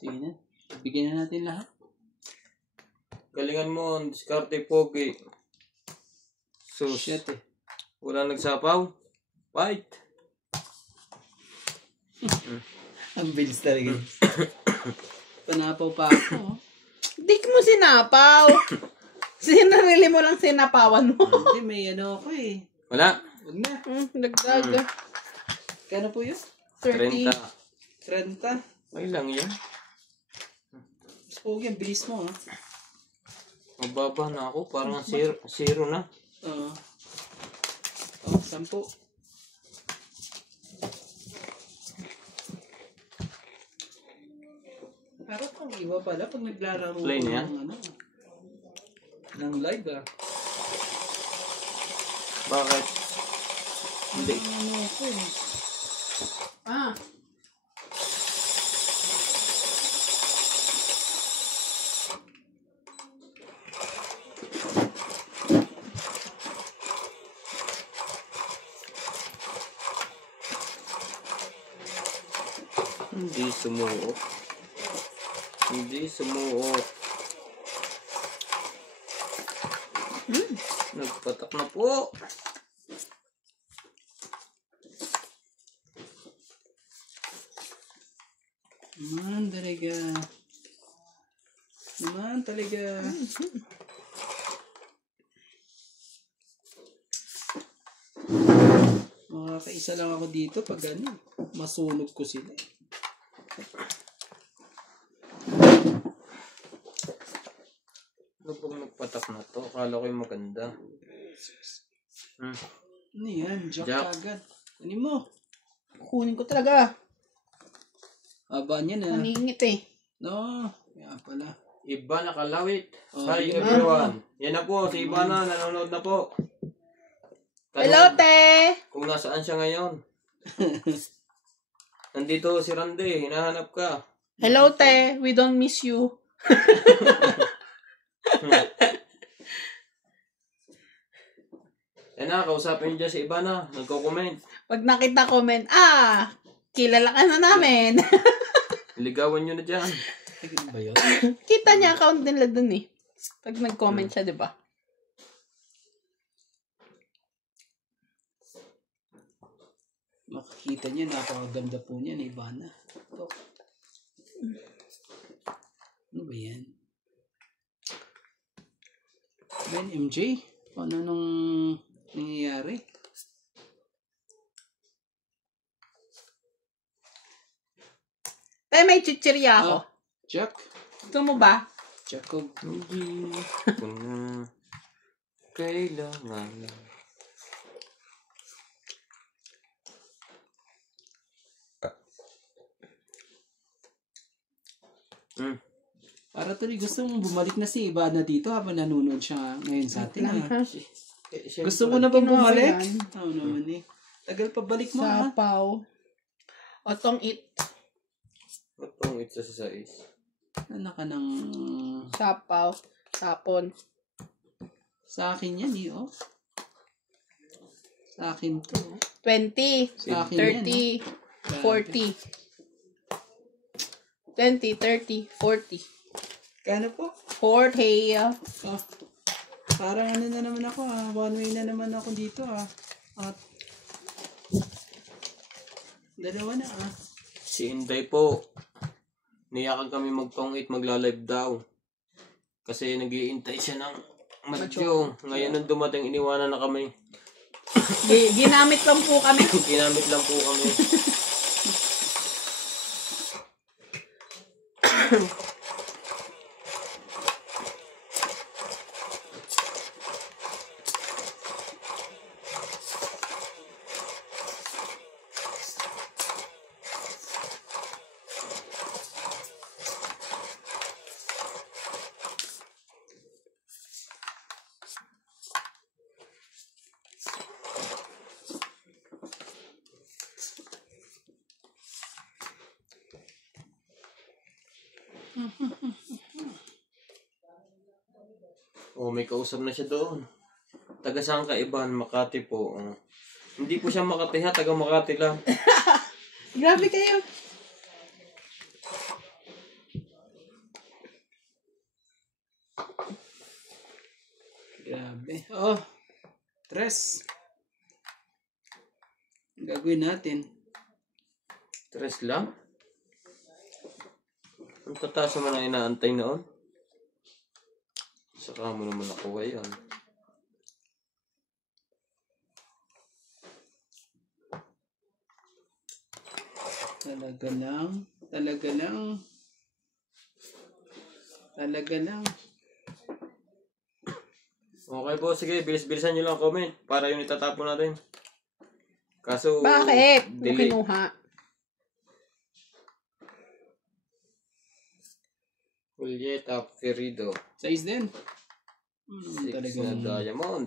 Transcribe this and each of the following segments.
Sige na. Bigyan na natin lahat. Galingan mo, diskarte pogi. Sus. Shit eh. Wala nagsapaw. Fight. Ang bilis talaga. Panapaw pa ako. Di mo sinapaw. Sinarili mo lang sinapawan mo. Hindi, may ano ako eh. Wala. Huwag na. Nagdag. Kano po yun? 30. 30. May lang yan. Pogi, ang bilis mo ha. Mababa na ako. Parang zero na. Oo. Oh, 10. Parang kung iba pala pag naglalaro Play na yan? ng ano. Ng live ah. Bakit? Hindi. Ano ako eh. Ah. Hindi sumuot. Hindi sumuot. Nagpatak na po. Naman talaga. Naman talaga. Makakaisa lang ako dito pag ano, masunog ko sila. Ano pag nagpatak na to? Akala ko yung maganda. Ano yan? Jack Jack. agad. Ano mo? Kunin ko talaga. Aba niya na. Maningit eh. No, kaya pala. Iba nakalawit. Oh, Hi Iba. everyone. Yan na po. Si Ivana nanonood na po. Tanong Hello, te! kung nasaan siya ngayon. Nandito si Randy. Hinahanap ka. Hello, te! We don't miss you. Yan na. Kausapin niyo dyan si Ivana. Nagko-comment. Pag nakita comment, kilala ka na namin. Ligawan nyo na dyan. Ano ba yun? Kita niya account nila dun eh. Pag nag-comment siya, di ba? Makikita niya, napakaganda po niya ni Ivana. Ito. Ano ba yan? Ben, MJ? Paano nung nangyayari? Te, may chichirya ako. Jack? Gusto mo ba? Jacob. Hindi ko na kailangan. Para tuloy gusto mong bumalik na si Ivana dito habang nanonood siya ngayon sa atin. Ah. Gusto mo na bang Kinuha ko bumalik? yan. Oo naman eh. Tagal pa balik mo ha. Sapaw. Otong it. Itong isa sa sais. Ano ka ng... Sapaw. Sapon. Sa akin yan eh, oh. Sa akin to. 20. Sa akin yan, 30. 40. 20, 30, 40. Kano po? 40. Oh. Parang ano na naman ako ah. One way na naman ako dito ah. At... Dalawa na ah. Si Inday po. Niyakan kami magpangit, magla-live daw. Kasi nag-iintay siya ng macho. Ngayon nung dumating, iniwanan na kami. Ginamit lang po kami. Ginamit lang po kami. Oh, may kausap na siya doon. Taga saan ka, Iban? Makati po. Oh. Hindi po siya Makati ha, taga Makati lang. Grabe kayo. Grabe. Oh, tres. Ang gagawin natin. 3 lang? Ang tataas naman ang inaantay noon. Saka mo naman nakuha yan. Talaga lang. Talaga lang. Talaga lang. Okay po, sige, bilis-bilisan nyo lang comment para yung itatapon natin. Kaso, Bakit? Nung delay. kinuha. Julieta Ferido. 6 din. 6 Talagang na diamond.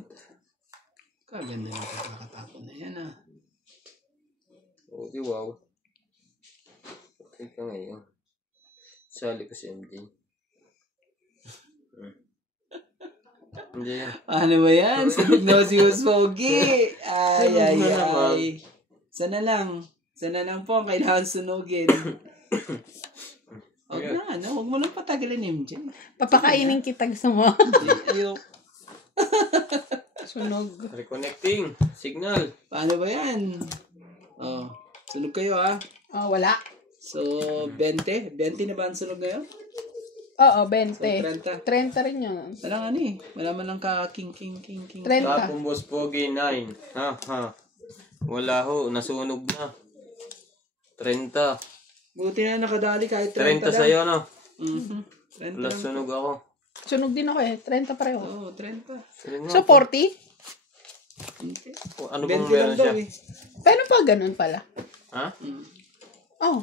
kaganda na pagkakatapon na yan ah. Oh, di wow. Okay ka ngayon. Sali ko si MJ. Hindi yan. Ano ba yan? Sunog na si Uspogi. Ay, Sunog ay, na naman. ay. Sana lang. Sana lang po ang kailangan sunugin. Huwag na, ano? Huwag mo lang patagalin, MJ. Papakainin kita, gusto mo? Ayok. Sunog. Reconnecting. Signal. Paano ba yan? Oh, sunog kayo ah. Oh, wala. So, 20? 20 na ba ang sunog ngayon? Oo, 20. So, 30. 30 rin yun. Wala nga ni. Wala man lang ka king. 30. Tapong Boss Pogi 9. Ha. Wala ho. Nasunog na. 30. Buti na nakadali kahit 30 30 lang. sa'yo, no? 30 Plus lang. sunog ako. Sunog din ako eh. 30 pareho. Oo, 30. Sige nga. So, 40? Hindi. Ano bang 20 lang meron daw siya? eh. Pero pa ganun pala. Ha? Oh.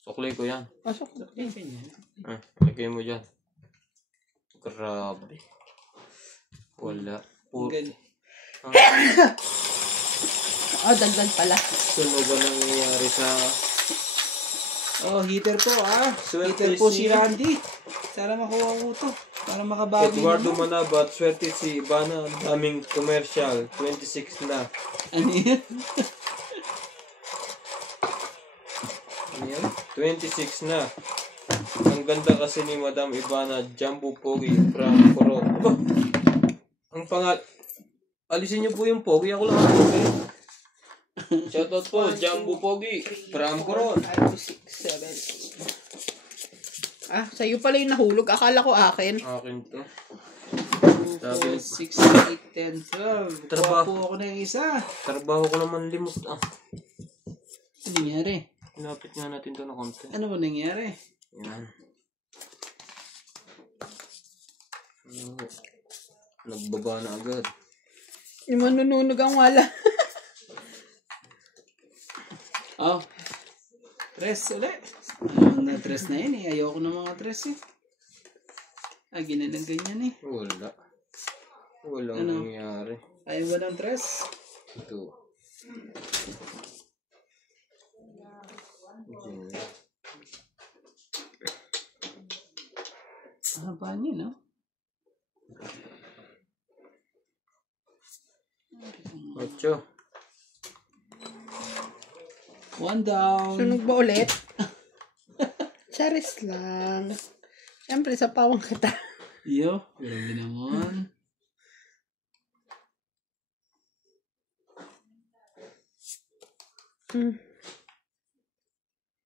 Sukli ko yan. Pasok. Lagay mo dyan. Grabe. Wala. Ganun. Oh, dagdag pala. Sunog ang nangyayari sa... Oh, heater po ah. Swerte Heater po si- si Randy. Sana makuha ko to. Para makabawi Eduardo naman. Manabat, swerte si Ivana, ang daming commercial, 26 na. Ano yan? Ano yan? 26 na. Ang ganda kasi ni Madam Ivana, Jumbo Pogi, from Coron. Aba, ang alisin niyo po yung Pogi, ako lang ang Pogi. Shoutout po, Jumbo Pogi, from Coron. 5, 6, 7. Ah, sa'yo pala yung nahulog. Akala ko akin. Akin to. 4, 6, 8, 10, 12. Trabaho. Kuha po ako na yung isa. Trabaho ko naman limot. Ano nangyari? Pinapit nga natin to na konti. Ano ba nangyari? Yan. Nagbaba na agad. Yung manununog ang wala. Oh. Tres ulit. Na-tres na yun eh. Ayoko ng mga tres eh. Ginalang ganyan eh. Wala. Walang Ano? nangyari. Ayaw ba ng tres? Ito. Diyan. Haba niya, no? Ocho. 1 down. Sunog ba ulit? Charis lang. Siyempre, sa pawang kita. Iyo. Grabe naman.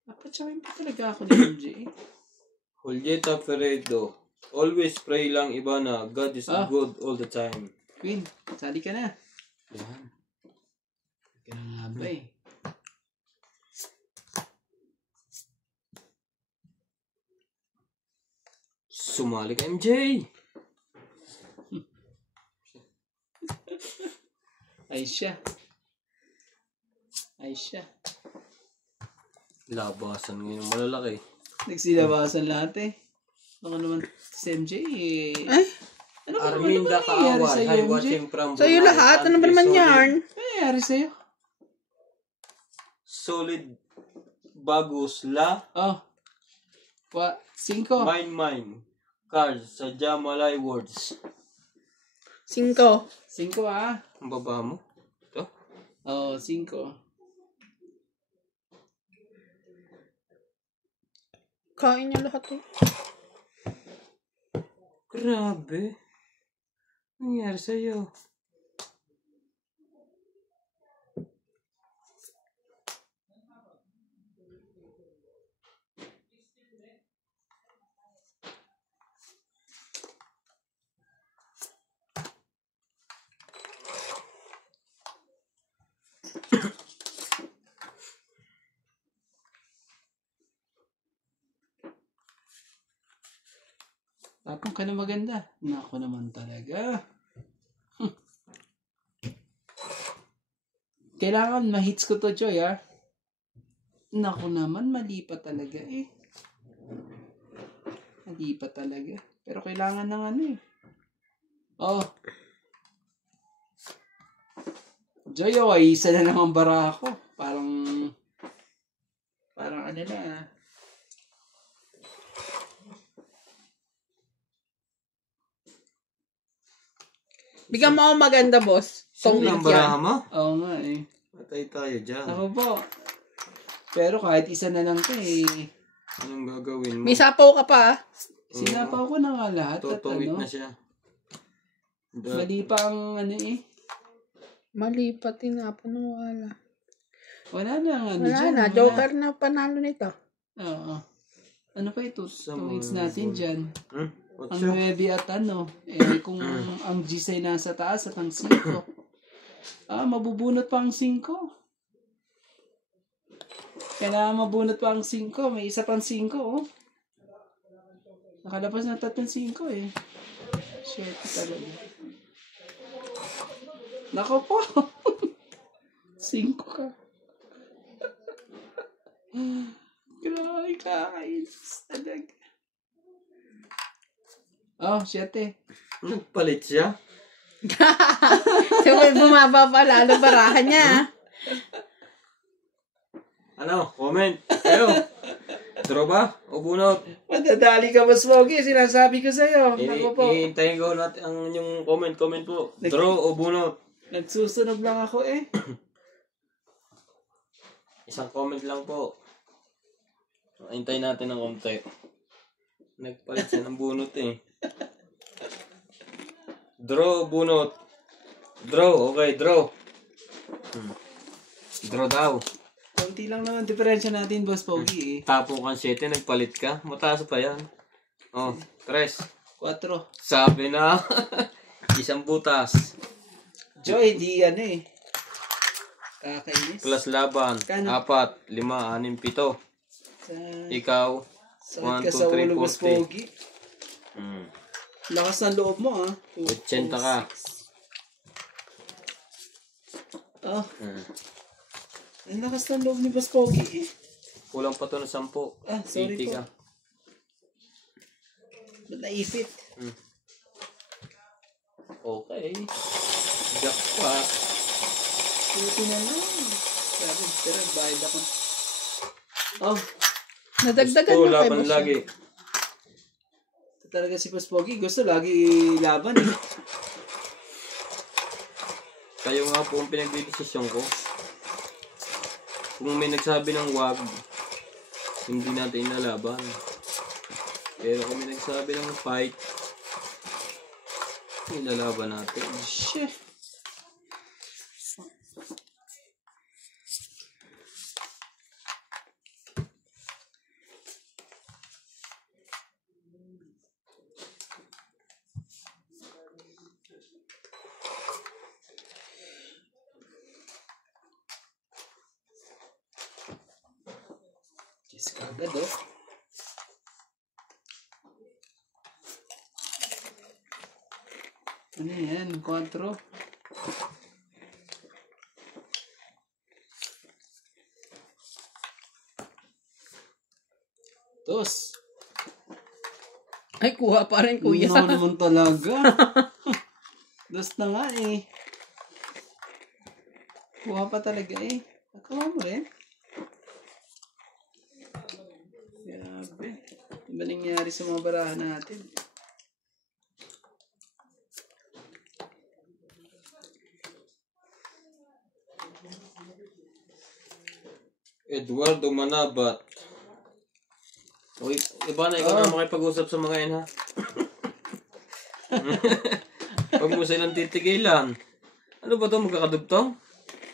Napatsamin pa talaga ako ni MJ. Julieta Ferredo. Always pray lang iba na God is good all the time. Queen, sali ka na. Yan. Kaya nga ba eh. Sumali ka MJ. Aisha. Aisha. Labasan ngayon malalaki. Nagsilabasan lahat eh. Ako naman si MJ eh. Ay, Ano ba Arminda nangyayari Kaaway. sa'yo, Hi, MJ? watching from sa'yo Brunei. lahat. Ano ba naman Country yarn? Ano nangyayari sa'yo? Solid Bagus La. Oh. 5. Mine. Cards sa Jamalay Words. 5. 5 ah. Ang baba mo? Ito? Oh, 5. Kain niya lahat eh. Grabe. nangyari sa'yo? Tapang ka na maganda. Nako naman talaga. Kailangan ma-hits ko to, Joy, ah. Nako naman, mali pa talaga eh. Mali pa talaga. Pero kailangan ng ano eh. Oh. Joy, oh, ay isa na naman bara ako. Parang ano na ah. Bigyan mo ako maganda, boss. Saan Tong ang link yan. baraha mo? Oo nga eh. Patay tayo dyan. Ako po. Pero kahit isa na lang to eh. Anong gagawin mo? May sapaw ka pa, ah. Sinapaw ko na nga lahat. At Tutuwid ano, na siya. mali pa ang ano eh. Mali pa, tinapon ng wala. Wala na ang ano Wala dyan. na, joker na panalo nito. Oo. Ano pa ito? Sa Tuwits mga natin dyan. What's Ang up? 9 at ano. Eh kung ang G ay nasa taas at ang 5. Mabubunot pa ang 5. Kailangan mabunot pa ang 5. May isa pang 5 oh. Nakalabas na 3-5 eh. Shit talaga. Nako po. 5 ka. Grabe kakainis talaga. Oh, 7. Nagpalit siya? So, may bumaba pa, lalo barahan niya, ah. Ano? Comment. Kayo. Draw ba? O bunot? Madadali ka, Boss Pogi. Sinasabi ko sa'yo. Nako po. Iintayin ko natin ang inyong comment po. Draw o bunot? Nagsusunog lang ako eh. Isang comment lang po. Hintayin natin ng konti. Nagpalit siya ng bunot eh. Draw o bunot? Draw. Okay, draw. Draw daw. Konti lang naman diferensya natin, Boss Pogi eh. Tapo kang 7, nagpalit ka. Mataas pa yan. Oh, 3. 4. Sabi na. Isang butas. Joy, di ano eh. Kakainis. Plus laban. Kano? 4, 5, 6, 7. Sa... Ikaw. Sakit 1, ka sa 2, 3, ulo, Boss 40. Pogi. Hmm. Lakas ng loob mo ah. 80 ka. Oh, Hmm. ang lakas ng loob ni Boss Pogi eh. Kulang pa to ng 10. Sorry 80 po. ka. Ba't naipit? Okay. Jackpot. Puti na lang. Sabi, pero bayad ako. Oh, Nadagdagan Gusto na kay laban boss. lagi. ito talaga si Boss Pogi. Gusto lagi laban eh. Kayo nga po ang pinagdidesisyon ko. Kung may nagsabi ng wag, hindi natin inalaban. Pero kung may nagsabi ng fight, inalaban natin. Shit. Diyos ka agad oh. Ano yan? 4. Dos. Ay, kuha pa rin, kuya. No naman talaga. Dos na nga eh. Kuha pa talaga eh. Nakuha mo rin. Grabe. Ano ba nangyari sa mga barahan natin? Eduardo Manabat. Uy, iba na ikaw na makipag-usap sa mga yan ha. Huwag mo silang titigilan. Ano ba ito? Magkakadugtong?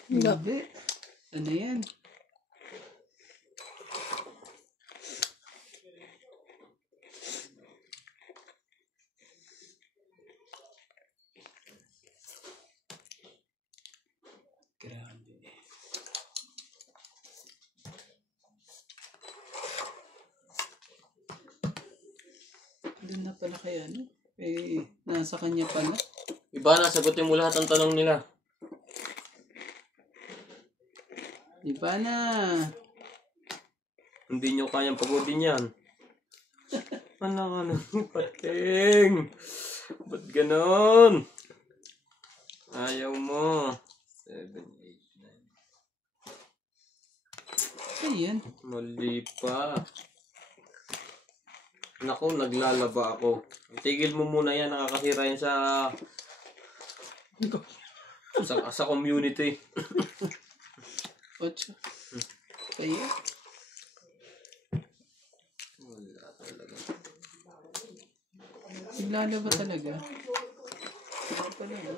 Hindi. Ano yan? Grabe. Doon na pala kaya, ano? Nasa kanya pala. Iba na, sagutin mo lahat ang tanong nila. Iba na. Hindi nyo kayang pagodin yan. Ano, pating. Ba't ganon? Ayaw mo. 7, 8, 9. Ayan. Mali pa. Naku, naglalaba ako. Tigil mo muna yan, nakakasira yan sa community. 8. Kaya. Wala talaga. Naglalaba talaga. Wala pala, no?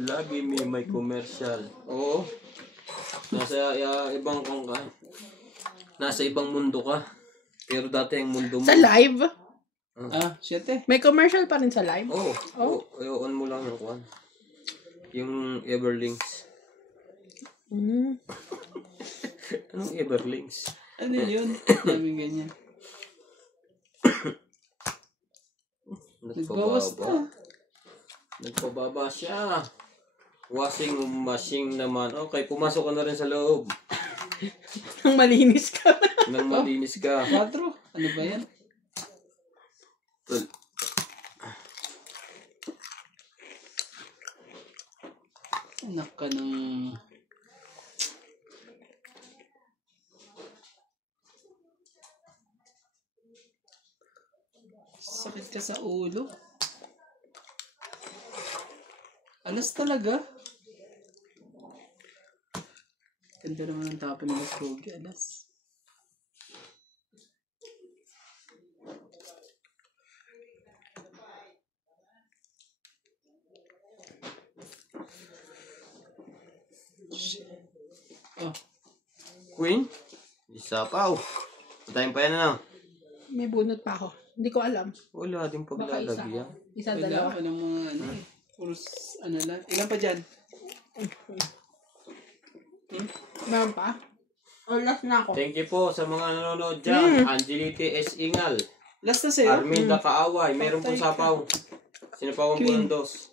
Lagi may commercial. Oo. Nasa ibang kung ka. Nasa ibang mundo ka. Pero dati ang mundo mo. Sa live? 7. May commercial pa rin sa live? Oo. On mo lang yung kuhan. Yung Everlinks. Anong Everlinks? Ano yun? Daming ganyan. Nagbawas na. Nagpababa siya. Washing machine naman. Okay, pumasok ka na rin sa loob. Nang malinis ka. Nang malinis ka. 4. Ano ba yan? Anak ka ng... Sakit ka sa ulo. Alas talaga. Ganda naman ang tapo ng Pogi. Alas. Oh. Queen? Isa pa. Patayin pa yan na. May bunot pa ako. Hindi ko alam. Wala din paglalagyan. Isa, Wala dalawa. ka ng mga ano eh. Puros ano lang. Ilan pa dyan? Meron pa? O, last na ako. Thank you po sa mga nanonood dyan. Angelite S. Ingal. Last na sa'yo? Arminda Kaaway. Meron po sapaw. Sinapawan po ng dos.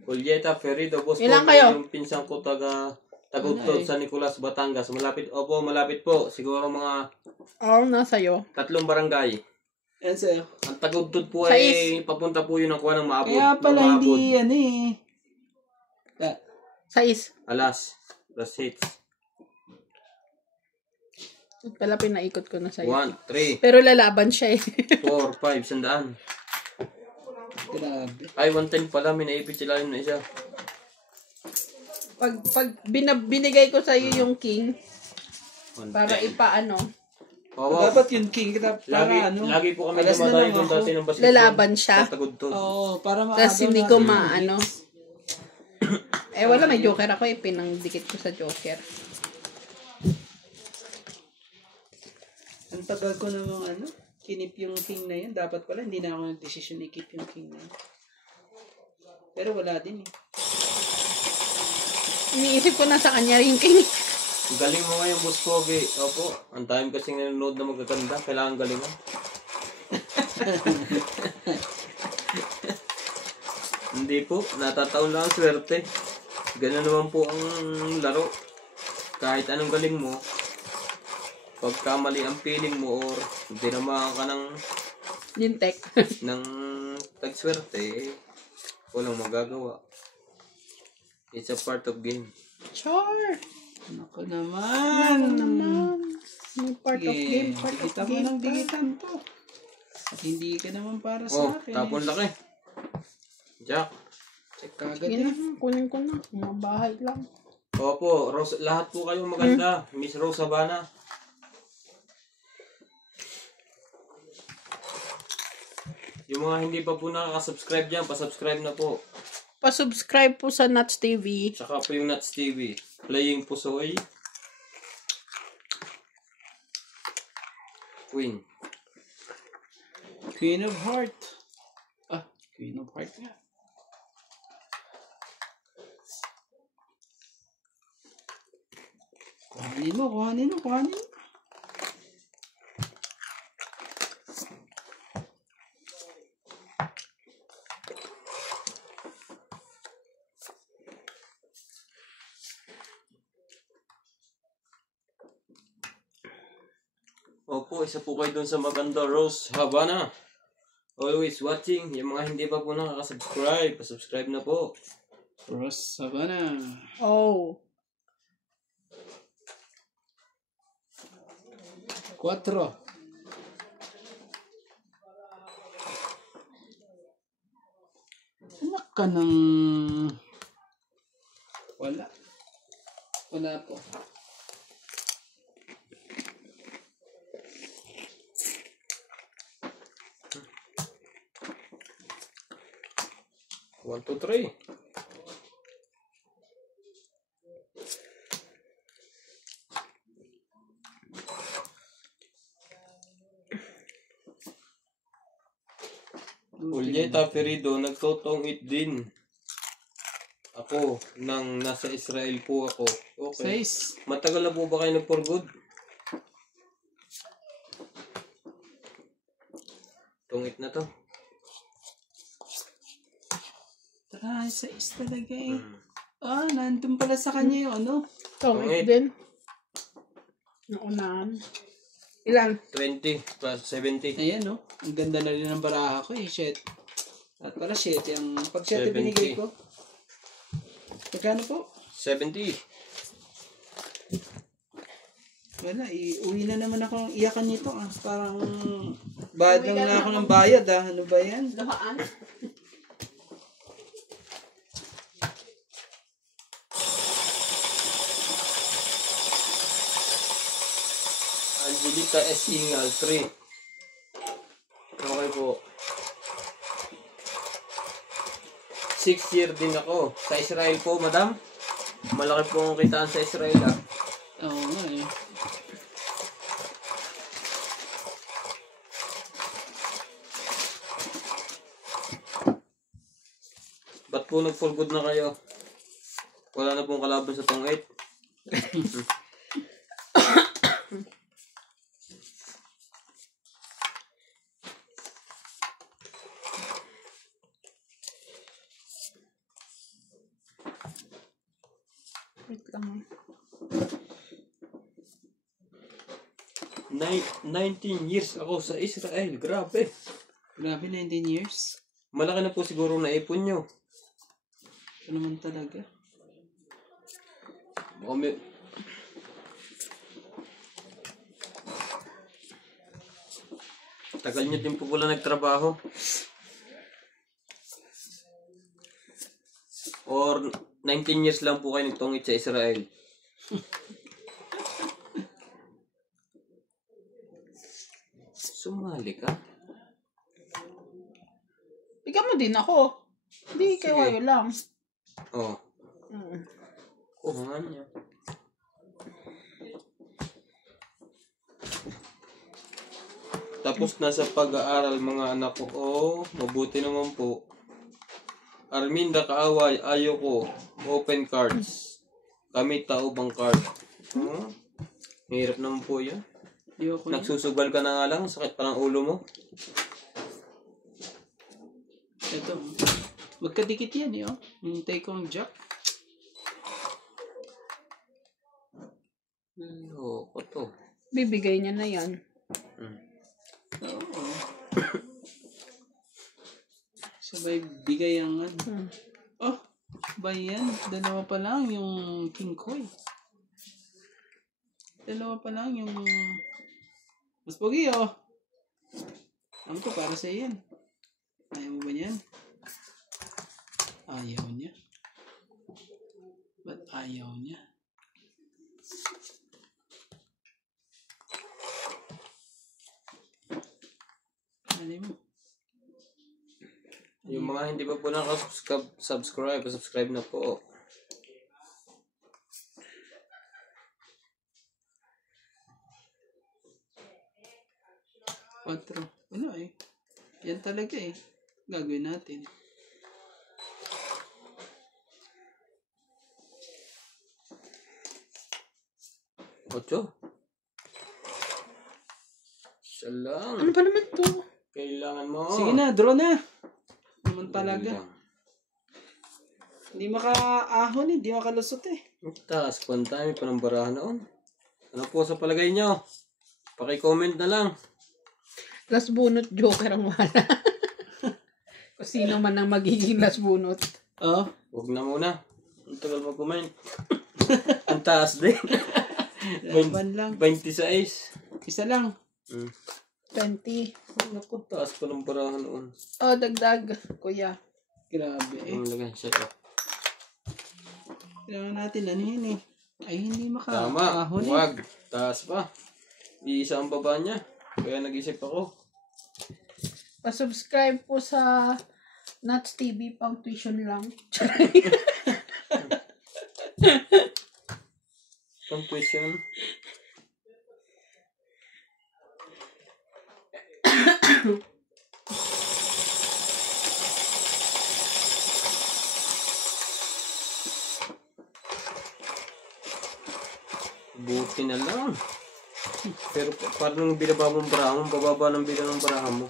Julieta Ferrido. Boss Ilan po, kayo? yung pinsang ko Tagutod sa Nicolas, Batangas. Malapit. Opo, malapit po. Siguro mga Oo, nasa'yo. 3 barangay. Yan sa'yo. Ang Tagutod po Sais. ay papunta po yun ang kuha ng maabot. Kaya pala ng maabot. hindi ano eh. Sais. Alas. Plus hits. Pala pinaikot ko na sa'yo. 1, 3, Pero lalaban siya eh. 4, 5, sandaan. Grabe. Ay, 110 pala. May naipit sila yun na isa. Pag binigay ko sa'yo yung king, 110. para ipaano, Oo. Dapat yung king kita para Lagi, ano. lagi po kami alas na dumadayo lang doon ako. dati ng basketball. lalaban siya. Sa Tagutod. Oo, para maagaw Tapos hindi ko natin. maano. Wala, may joker ako eh. Pinangdikit ko sa joker. Ang tagal ko namang ano, kinip yung king na yun. Dapat pala, hindi na ako nag-decision i-keep yung king na yun. Pero wala din eh. Iniisip ko na sa kanya rin king. Galing mo ngayon, Boss Pogi. Opo, ang time kasing nanonood na magaganda. Kailangan galingan. Hindi po, natataon lang ang swerte. Ganun naman po ang laro. Kahit anong galing mo, pagka mali ang feeling mo or dinamaan ka Lintek. ng tagswerte, walang magagawa. It's a part of game. Char! Ako naman. May part of Sige, game, part of digitan mo game. ng digitan to. At hindi ka naman para sa Oh, akin. tapon laki. Jack. Check kagad Sige na, eh. kunin ko na. Mga bahay lang. Opo, Rose, lahat po kayo maganda. Miss Rose Habana. Yung mga hindi pa po nakaka-subscribe dyan, pa-subscribe na po. Pa-subscribe po sa Nuts TV. Tsaka po yung Nuts TV. Playing Pusoy. Queen. Queen of Heart. Ah, Queen of Heart nga. Kuhanin mo, kuhanin mo, kuhanin mo. Opo, isa po kayo dun sa maganda Rose Havana. Always watching. Yung mga hindi pa po nakaka-subscribe, pa-subscribe na po. Rose Havana. Oh. 4. Anak ka ng... Wala. Wala po. One, two, three. Julieta Ferido, nagtotongit din. Ako, nang nasa Israel po ako. Okay. 6. Matagal na po ba kayo nag-for good? Tungit na to. Ah, 6 talaga eh. Ah, nandun pala sa kanya yung ano. Tongit din. Naunahan. Ilan? 20 plus 70. Ayan no. Ang ganda na rin ng baraha ko eh. Shit. At pala 7. Ang pag 7 binigay ko. Magkano po? 70. Wala, uwi na naman ako ng iyakan nito ah. Parang bayad lang na ako ng bayad ah. Ano ba yan? Lahaan. Angelita S. Ingal 3. Okay po. 6 year din ako. Sa Israel po, madam. Malaki pong kitaan sa Israel ah. Oo nga eh. Ba't po nag-for good na kayo? Wala na pong kalaban sa tong 8. Wait lang. 19 years ako sa Israel. Grabe. Grabe, 19 years. Malaki na po siguro na ipon nyo. Ito naman talaga. Baka may... Tagal nyo din po pala nagtrabaho. Or 19 years lang po kayo nagtungit sa Israel. Sumali ka? Bigyan mo din ako. Hindi, Sige. kayo lang. Oo. Oo nga niya. Tapos nasa pag-aaral mga anak ko. Oh, mabuti naman po. Arminda kaaway, ayoko. Open cards. Kami tao bang card. Hirap naman po yan. Ayoko na. Nagsusugal ka na nga lang, sakit pa ng ulo mo. Ito. Magkadikit yan eh oh. Hintay kong jack. Loko to. Bibigay niya na yan. Oo. Sabay bigay ang ano. Oh, ba yan? Dalawa pa lang yung king ko eh. Dalawa pa lang yung... Mas pogi oh. Ano to para sa yan? Ayaw mo ba yan? Ayaw niya. Ba't ayaw niya? Ano mo? Yung mga hindi pa po nakasubscribe, subscribe na po. 4. Ano eh. Yan talaga eh. Gagawin natin. Ocho. Isa lang. Ano ba naman to? Kailangan mo. Sige na, draw na. Naman talaga. Lang. Hindi makaahon eh. Hindi makalusot eh. Taas, pantay pa ng barahan noon. Ano po sa palagay nyo? Paki-comment na lang. Last bunot joker ang wala. Kung sino man ang magiging last bunot. Oh. Huwag na muna. Ang tagal mag-comment. Ang taas din. Laban lang. 26. Isa lang. 20. Naku, taas pa ng barahan noon. Oh, dagdag, kuya. Grabe eh. Ang lagay siya. Kailangan natin ano yun eh. Ay hindi Tama. makaahon eh. Huwag. Taas pa. Iisa ang baba niya. Kaya nag-isip ako. Pa-subscribe po sa Nuts TV pang tuition lang. Pang question. Buti na lang. Pero parang binaba mong barahan mo, bababa ng bilang ng barahan mo.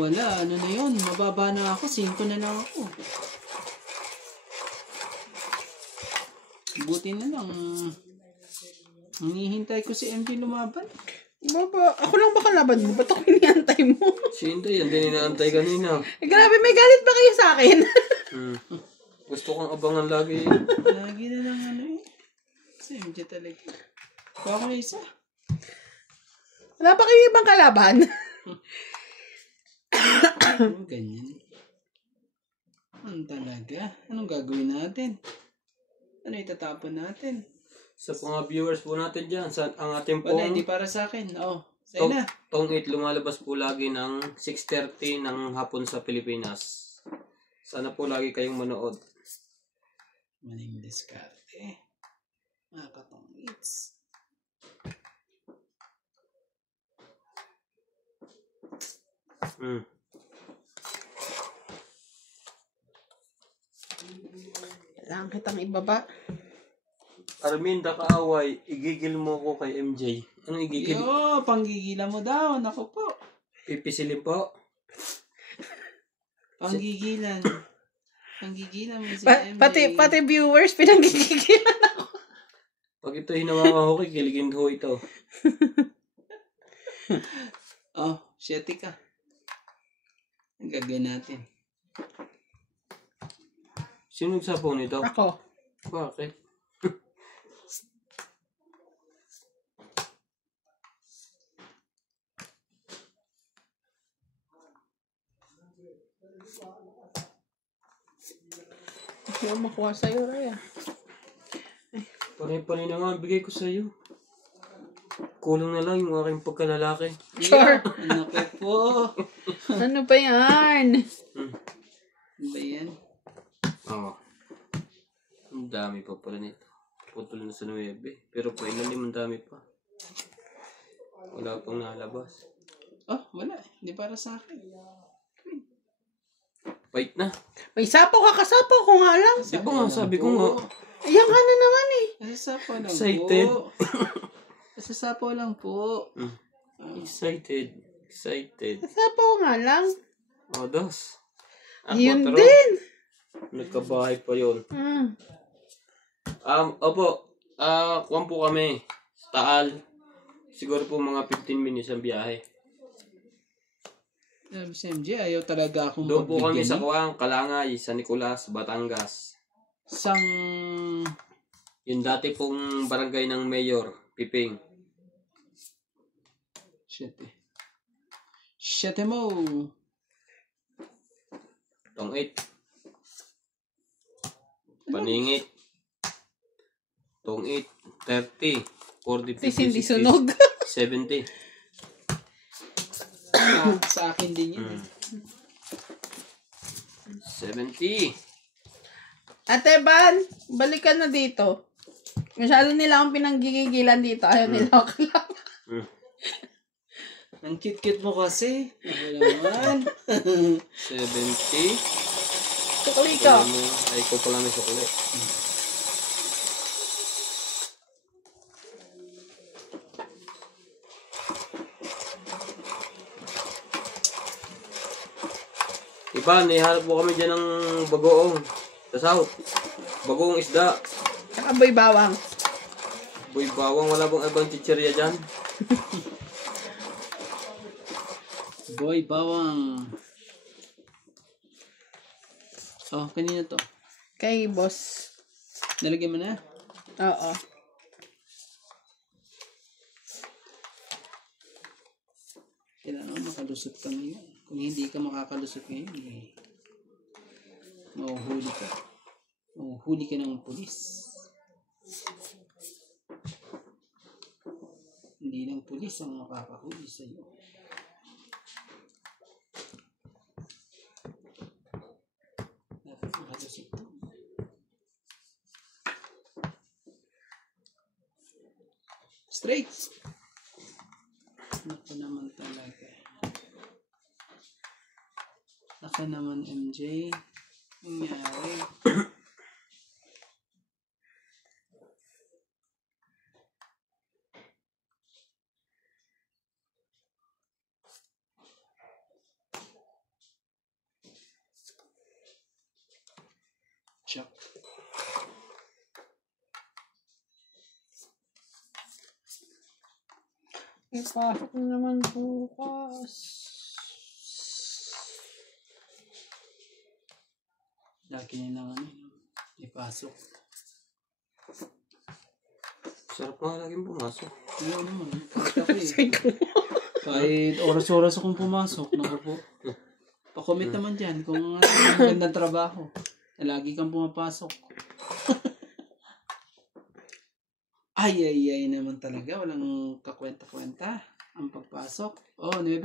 Wala, ano na yun. Mababa na ako. 5 na lang ako. Buti na lang. Hinihintay ko si MJ lumaban. Baba, ako lang ba kalaban mo? Ba't ako iniantay mo? Si Inday, yan din inaantay kanina. Eh, grabe, may galit ba kayo sa akin? Gusto kong abangan lagi. Lagi na lang ano eh. Si MJ talaga. Baka may isa. Wala ba kayo ibang kalaban? Oh, ganyan. Ano talaga? Anong gagawin natin? Ano itatapon natin? Sa mga viewers po natin dyan, ang ating Wala, pong hindi para sa akin. Oh, sa'yo na. Tong 8 lumalabas po lagi ng 6:30 ng hapon sa Pilipinas. Sana po lagi kayong manood. Maling diskarte. Mga katongits. Kailangan kitang ibaba. Arminda kaaway, igigil mo ko kay MJ. Anong igigil? Yo, panggigilan mo daw. Naku po. Pipisilin po. Panggigilan. Panggigilan mo si MJ. Pati viewers, pinanggigilan ako. Pag ito hinawakan ko, kikiligin ko ito. Oh, 7 ka. Ang gagawin natin. Sino nagsapaw nito? Ako. Bakit? Hindi ako makuha sa'yo, Raya. Panay-panay na nga ang bigay ko sa'yo. Kulang na lang yung aking pagkalalaki. Sure. Naku po. Ano ba yan? Ano ba yan? Oo. Ang dami pa pala nito. Putol na sa 9. Pero pa ilalim ang dami pa. Wala pang nalabas. Oh, wala. Hindi para sa akin. Fight na. May sapaw ka, kasapaw ko nga lang. Di ba nga sabi ko nga. Ayan ka na naman eh. Nasasapaw lang Excited. po. Nasasapaw lang po. Excited. Kasapaw nga lang. O, dos. Yun Pero, din. nagkabahay pa yun. Opo. Kuwan po kami. Taal. Siguro po mga 15 minutes ang biyahe. Si MJ, ayaw talaga akong Doon po kami magbigyan sa eh. Kuwang, Kalangay, San Nicolas, Batangas. Sang... Yung dati pong barangay ng Mayor, Piping. 7 mo. Tong 8. Paningit. Tong 8. 30. 40, 50, Hindi 60, sunog. 70. Sa akin din yun. 70. Ate Van, balik ka na dito. Masyado nila akong pinanggigigilan dito. Ayaw nila ako lang. Ang cute-cute mo kasi. Ano naman. 70. Sukli ko. Ay, ko pala may sukli. Iba, nihanap po kami dyan ng bagoong. Sa south. Bagoong isda. Saka boy bawang. Boy bawang, wala bang ibang chichirya dyan? Boy bawang. Oh, kanina to. Kay boss. Nalagyan mo na? Oo. Kailangan mo makalusot ka ngayon. Kung hindi ka makakalusot ngayon, mahuhuli ka. Mahuhuli ka ng pulis. Hindi ng pulis ang makakahuli sa iyo. Dapat makalusot ka. Straight! Naku naman talaga. Naku naman MJ. Nangyari. Chuck. Ipasok na naman bukas. Laki nilang ipasok. Sarap nga laging pumasok. Ano naman. Kahit oras-oras akong pumasok. Naku po. Pa-comment naman dyan kung magandang trabaho. Lagi kang pumapasok. Ay naman talaga. Walang kakwenta-kwenta ang pagpasok. Oh, 9.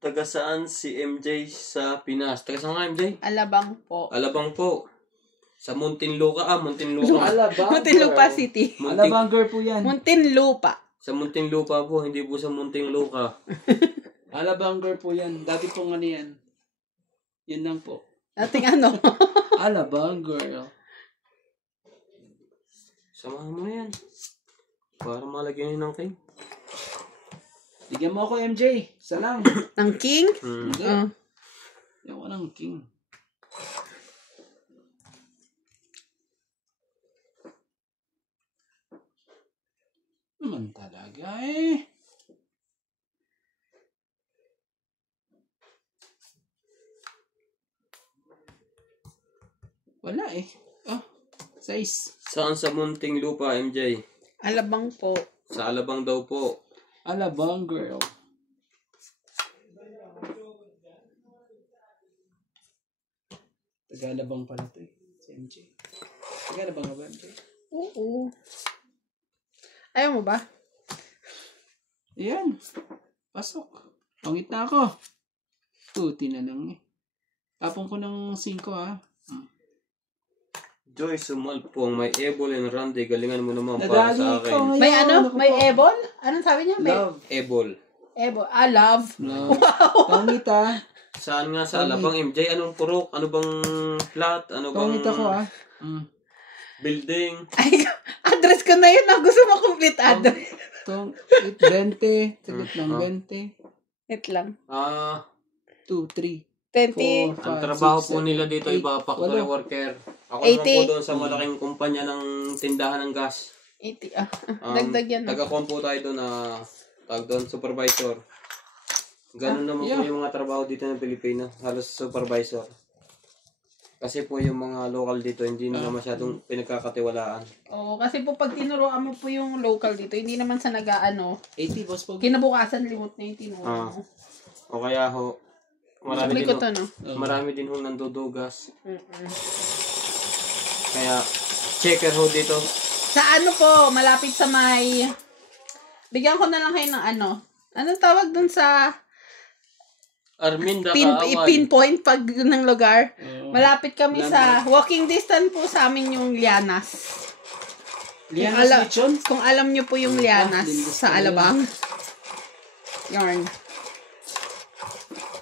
Taga saan si MJ sa Pinas? Taga saan nga MJ? Alabang po. Alabang po. Sa Muntinlupa. Muntinlupa. Muntinlupa City. Alabanger po yan. Muntinlupa. Sa Muntinlupa po, hindi po sa Muntinlupa. Alabanger po yan. Dati pong ano yan. Yan lang po. Dating ano? Alabanger. Samahan mo na yan. Para malagyan yun ng king. Bigyan mo ako MJ. Isa lang. Ng king? Hindi. Oh. Yan ko ng king. Naman talaga eh. Wala eh. Oh, 6. Saan sa Muntinlupa, MJ? Alabang po. Sa Alabang daw po. Alabang girl. Tagalabang pala to eh. Si MJ. Tagalabang ka ba MJ? Oo. Ayaw mo ba? Ayan. Pasok. Pangit na ako. Tuti na lang eh. Tapon ko ng 5 ha. Joy Sumalpong, may Ebol and Randy. Galingan mo naman para Nadali sa ko akin. ngayon. May ano? Naku May po. ebol? Anong sabi niya? May Love. Ebol. ebol. Ah, love. Love. Pangit ah. Saan nga sa Alabang, MJ? Anong purok? Ano bang flat? Ano bang Pangit ako ah. building? Ay, address ko na yun. Gusto mo complete address. Itong 20. Sagot ng 20. Wait lang. 2, 3. 20. Ang trabaho po nila dito, iba factory worker. Ako naman po 80. doon sa malaking kumpanya ng tindahan ng gas. 80. Dagdag yan. Taga-com po tayo doon tawag doon, supervisor. Ganun naman po yung mga trabaho dito ng Pilipino. Halos supervisor. Kasi po yung mga local dito, hindi na masyadong pinagkakatiwalaan. Oo, kasi po pag tinuruan mo po yung local dito, hindi naman sa nag-ano, 80 boss po. kinabukasan limot na yung tinuro mo. O kaya ho, marami Sabi din ko ho, to, no? marami din ho nandudugas. Kaya, checker ho dito. Sa ano po, malapit sa may... Bigyan ko na lang kayo ng ano. Anong tawag dun sa... Arminda Kaaway. pinpoint pag ng lugar. Oo. Malapit kami sa walking distance po sa amin yung Lianas. Lianas Lechon? Kung alam nyo po yung Lianas Lindas sa pala yun. Alabang. Yarn.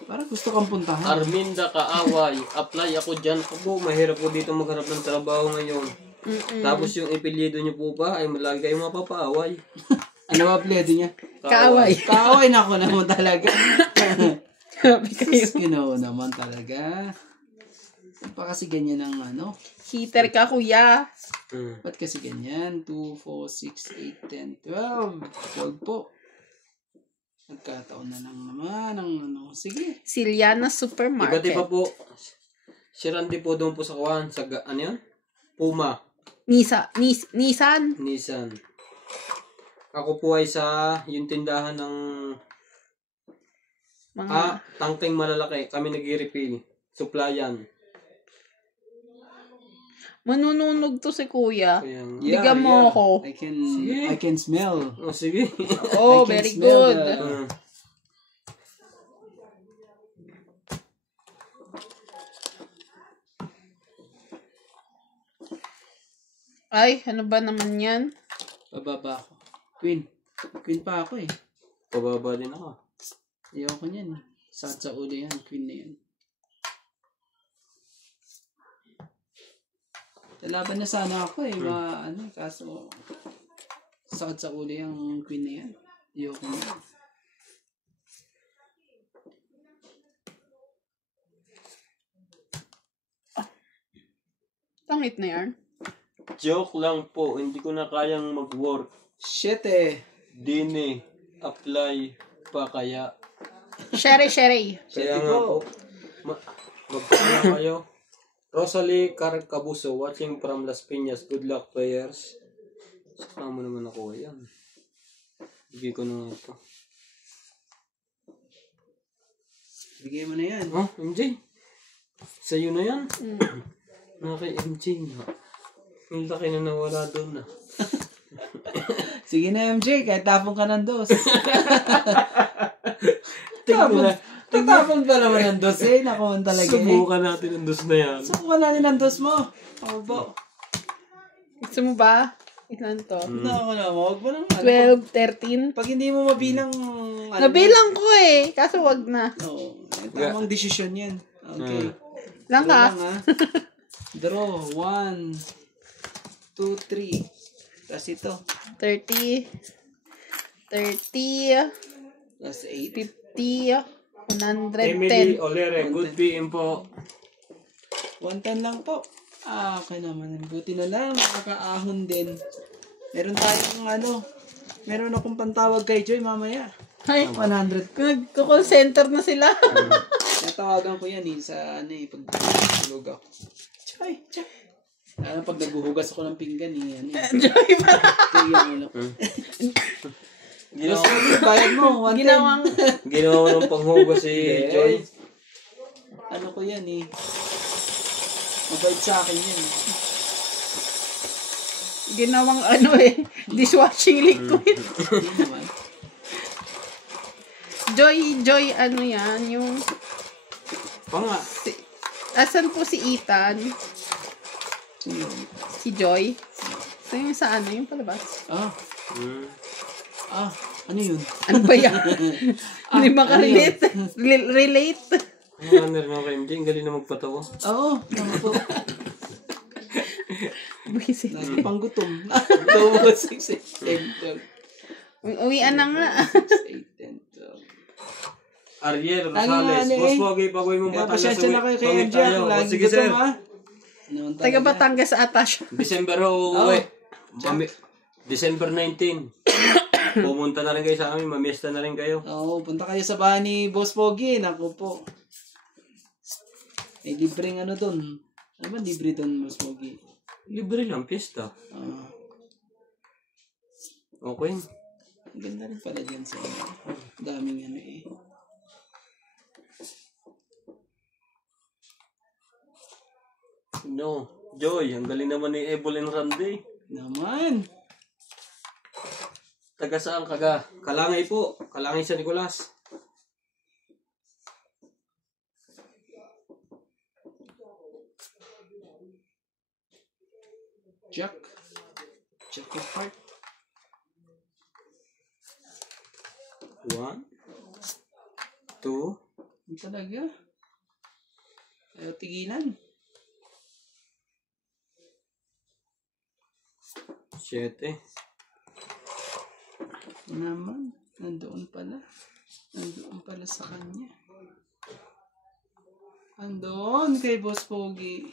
Parang gusto kang puntahan. Arminda Kaaway. Apply ako dyan. Ako, mahirap po dito maghanap ng trabaho ngayon. Tapos yung ipilyedo nyo po pa ay malagi kayong mapapaaway. Ano ba pledo niya? Kaaway. Kaaway na ako naman talaga. Sabi kayo. Ginoo naman talaga. Ba't pa kasi ganyan ang ano? Heater ka, kuya. Ba't kasi ganyan? 2, 4, 6, 8, 10, 12. 12 po. Nagkataon na lang naman ang ano. Sige. Si Lianas Iba't Supermarket. iba po. Si Randy po doon po sa kawan. Sa, ano yun? Puma. Nissan. Nissan. Ako po ay sa yung tindahan ng Mga tangkeng malalaki. Kami nag-refill. Supplyan. manununog to si kuya. Kaya, Bigyan mo ako. I can smell. oh, sige. Oh, I can very smell good. Ay, ano ba naman yan? Bababa ako. Queen. Queen pa ako eh. Pababa din ako. Ayoko niyan eh. Sakit sa ulo yan. Queen na yan. Lalaban na sana ako eh. Ano, kaso sakit sa ulo yung queen na yan. Ayoko na. Tangit na yan. Joke lang po. Hindi ko na kayang mag-work. Shit eh. Dine. Apply pa kaya. Sherry. Kaya nga po. Magpapala kayo. Rosalie Carcabuso, watching from Las Piñas. Good luck, players. Saka mo naman ako. Ayan. Bigay ko na nga ito. Bigay mo na yan. Oh, MJ. Sa'yo na yan. Kay MJ na. Ang laki na nawala doon na. Sige na MJ, kahit tapong ka ng dos. Tingnan na. Tatapon pa naman ng dos eh. Nakuman talaga eh. Subukan natin ang dos na yan. Subukan natin ang dos mo. Ako ba? Gusto mo ba? Ilan to? Ako na, huwag mo nang 12, 13. Pag hindi mo mabilang... Nabilang ko eh. Kaso wag na. Oo. Tamang desisyon yan. Okay. Lang Draw ka. lang ha. Draw. 1, 2, 3. Tapos ito. 30. 30. Plus 8. 50. Emily 110. Olere, good PM po. 110 lang po. Okay naman. Buti na lang. Makakaahon din. Meron tayong meron akong pantawag kay Joy mamaya. Ay, 100. nagko-call center na sila. Natawagan ko yan sa pag tulog ako. Joy. Pag naghuhugas ako ng pinggan Joy pa. Kaya mo lang. Bayad mo, 110. Ginawa mo ng panghugas si Joy. Ano ko yan eh. Mabait sa akin yan. Ginawang dishwashing liquid. Hindi naman. Joy, ano yan? Yung, Panga. asan po si Ethan? Sino? Si Joy? So yung sa yung palabas? Ano yun? Ano ba yan? Hindi makarelate. Relate. Ano na rin ako kay MJ, ang galing na magpatawa. Oo, tama po. Buisit. Panggutom. Ito mo 6, 8, 10, 12. Uwian na nga. 6, 8, 10, 12. Ariel Rosales, Boss Pogi, pagoy mong Kaya Batangas. pasensya na kayo kay Pangit MJ. tayo. Ako lagi Sige gutom sir. ha. Taga Batangas ata siya. December uwi. December 19. Pumunta na rin kayo sa amin, mamiesta na rin kayo. Oo, punta kayo sa bahay ni Boss Pogi. Naku po. May libreng doon. Ano ba libre doon, Boss Pogi? Libre lang, piyesta. Okay. Ang ganda rin pala dyan sa daming eh. No. Joy, ang galing naman ni Evelyn Randy. Naman. Taga saan kaga? Kalangay po. Kalangay sa Nicolas. Jack. Jack of heart. 1, 2, Ano talaga? Ayaw tigilan. 7. Naman. Nandoon pala. Nandoon pala sa kanya. Andoon kay Boss Pogi.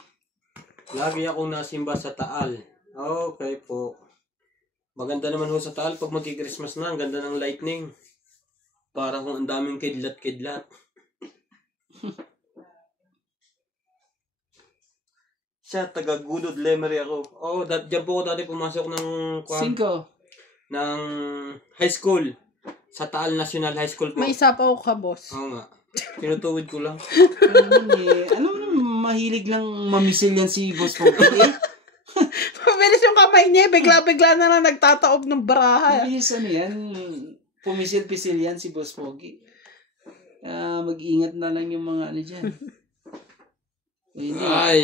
Lagi akong nasimba sa Taal. Okay po. Maganda naman ho sa Taal pag magki-Christmas na. Ang ganda ng lightning. Para kung ang daming kidlat-kidlat. Siya, taga-Gudod Lemery ako. Diyan po ako dati pumasok ng 5. ng high school. Sa Taal National High School po. May isa pa ako ka, boss. Oo nga. Tinutuwid ko lang. Ano naman, mahilig lang mamisil yan si Boss Pogi. Mabilis yung kamay niya. Bigla-bigla na lang nagtataob ng baraha. Mabilis ano yan. Pumisil-pisil yan si Boss Pogi. Mag-ingat na lang yung mga ano dyan. Hindi. Ay.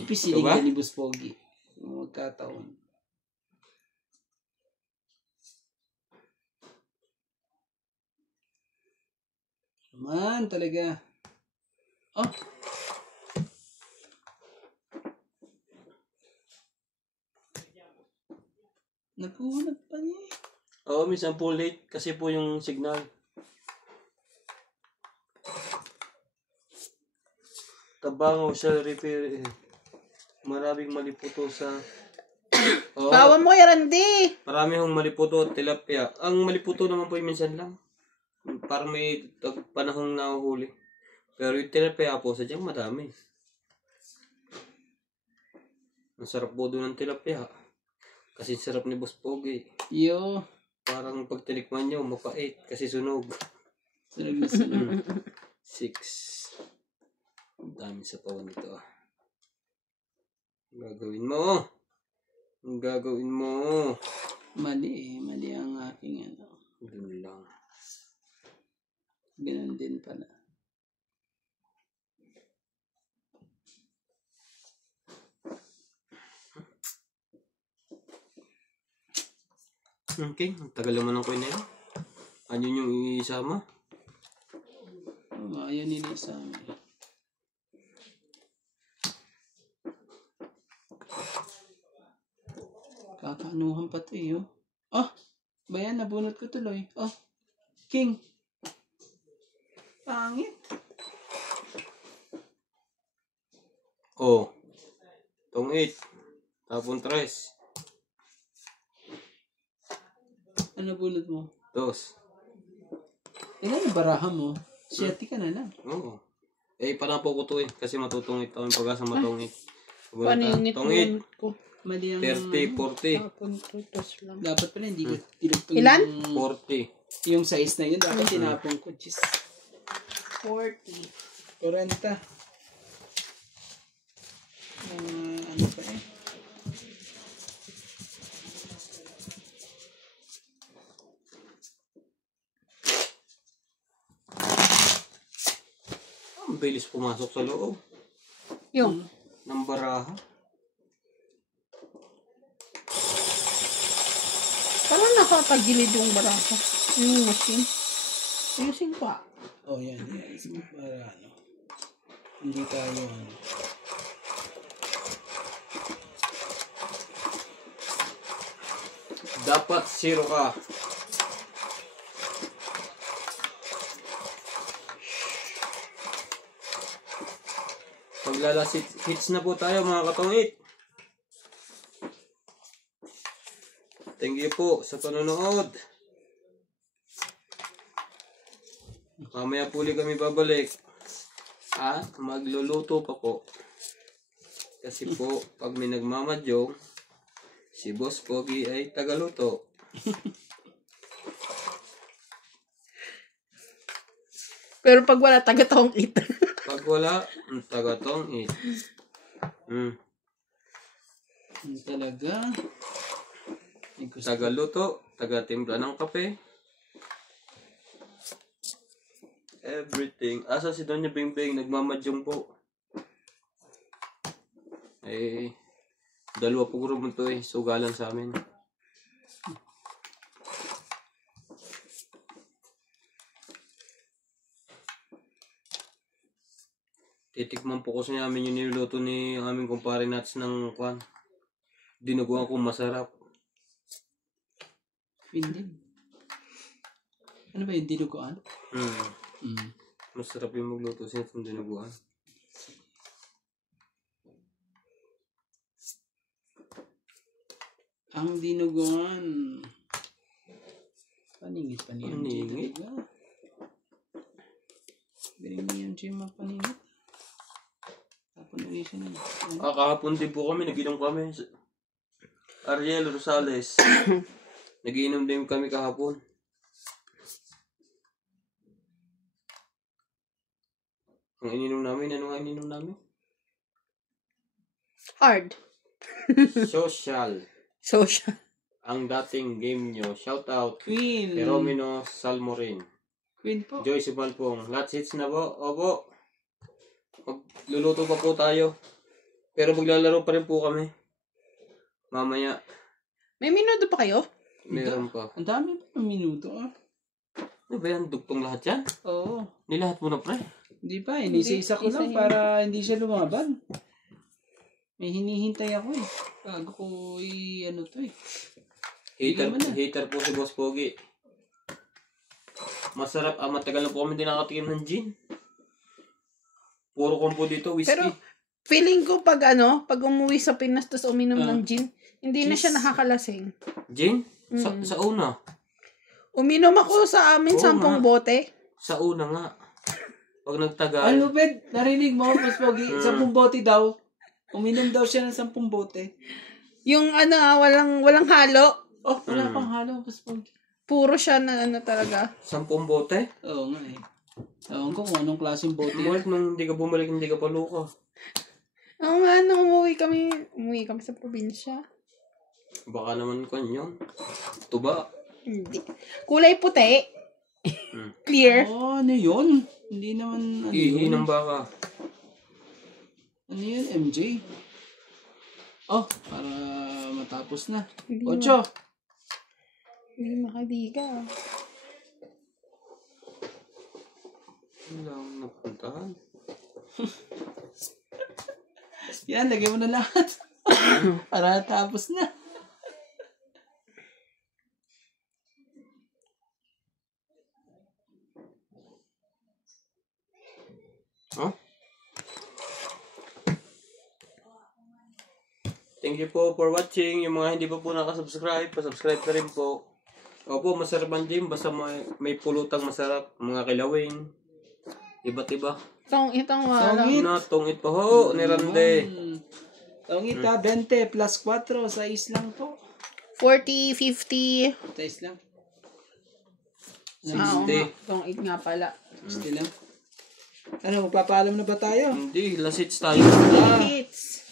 Ipisilin Diba? yan ni Boss Pogi. Magkataon. Man, talaga. Oh. Napuhanap pa niya eh. Oo, minsan po late kasi po yung signal. Tabango sa repair. Maraming maliputo sa... Oo, Bawa mo, Randy. marami hong maliputo at tilapia. Ang maliputo naman po yung minsan lang. Parang may panahong nahuhuli. Pero yung tilapia po, sadyang madami. Masarap po doon ng tilapia. Kasi sarap ni Boss Pogi. Yo. Parang pag tinikman nyo, mapait. Kasi sunog. Sunog na sunog. 6. Ang dami sa pawan nito. Ang gagawin mo. Ang gagawin mo. Mali eh. Mali ang aking ano. Doon lang. Ganun din pala. Okay, ang tagal naman ng coin na yun. Ano yung isama? Oh, ayaw nila sa amin. Kakaanuhan pa to eh. Oh, bayan, nabunot ko tuloy. Oh, King. Pangit. Oh. Tong 8. Tapon 3. Ano bunot mo? 2. Ilan yung baraha mo? 7 ka na lang. Oo. Panapo ko to kasi matutungit ako yung pag-asa matungit. Paano yung Tungit. nitungit ko? Mali ang... 30, 40. Tapon tutos lang. Dapat pala hindi ko tinugtong Ilan? 40. yung size na yun. Dapat tinapong ko. Jeez. 40. 40. Ano pa eh? Ang bilis pumasok sa loob. Yung. Ng baraha. Parang nakatagilid yung baraha. Yung machine. Ayusin pa. Oh, yan. Para ano. Hindi tayo ano. Dapat 0 ka. Paglalas hits na po tayo mga katongit. Thank you po sa panonood. Mamaya po ulit kami babalik. Magluluto pa po. Kasi po, pag may nagmamadyong, si Boss Pogi ay tagaluto. Pero pag wala, taga-tong it. Pag wala, ang tagatong it. Talaga. Tagaluto, taga-timpla ng kape. Everything. Asa si Doña Bingbing, nagmamadyong po. Dalawa po grupo to eh. Sugalan sa amin. Titikman po kasi namin yung niluto ni aming kumpare nuts ng kwan. Dinuguan ko masarap. Hindi. Ano ba yung dinuguan? Masarap yung magluto siya ng dinuguan. Ang dinuguan. Paningit. Paningit? Galing niya yung Jim paningit. Tapon ulit siya na. Kahapon din po kami, nag-inom kami. Ariel Rosales. Nag-inom din kami kahapon. Ang ininom namin, ano nga ininom namin? Hard. Social. Ang dating game nyo. Shout out. Queen. Romino Salmorin. Queen po. Joyce Balpong. Last hits na po. Opo. Magluluto pa po tayo. Pero maglalaro pa rin po kami. Mamaya. May minuto pa kayo? Meron pa. Ang dami pa ng minuto ah. Ano ba yan? Dugtong lahat yan? Oo. Nilahat mo na pre. Hindi pa, inisa-isa ko lang para hindi siya lumaban. May hinihintay ako eh. Bago ko ano to eh. Hater po si Boss Pogi. Masarap. Matagal na po kami din nakatikim ng gin. Puro kompo dito, whiskey. Pero feeling ko pag umuwi sa Pinas tapos uminom ng gin, hindi na siya nakakalasing. Gin? Sa una. Uminom ako sa amin 10 bote. Sa una nga. Pag nagtagal. Ano bet? Narinig mo, Mas Pogi? 10 bote daw. Uminom daw siya ng 10 bote. Yung walang halo. Oh, wala pang halo, Mas Pogi. Puro siya na talaga. 10 bote? Oo nga eh. Ewan ko kung anong klaseng bote. Mart, nung hindi ka bumalik, hindi ka paluka. Oo nga, nung umuwi kami sa probinsya. Baka naman kanyon. Tuba. Hindi. Kulay puti. Clear. Oh, ano yun? Hindi naman, Ihi ng baka. Ano yun, MJ? Oh, para matapos na. Hindi 8. Hindi makadiga. Wala akong napuntahan. Yan, lagay mo na lahat. Para tapos na. Huh? Thank you po for watching. Yung mga hindi pa po nakasubscribe, pasubscribe ka rin po. Opo, masarap ang gym. Basta may pulutang masarap. Mga kilawin. Iba't iba. Itong wala. Tongit pa ho, ni Rande. Tongit 20 plus 4, 6 lang po. 40, 50. 6 lang. 60. Tong 8 nga pala. 60 lang. Ano, magpapaalam na ba tayo? Hindi, lasits tayo. Hits.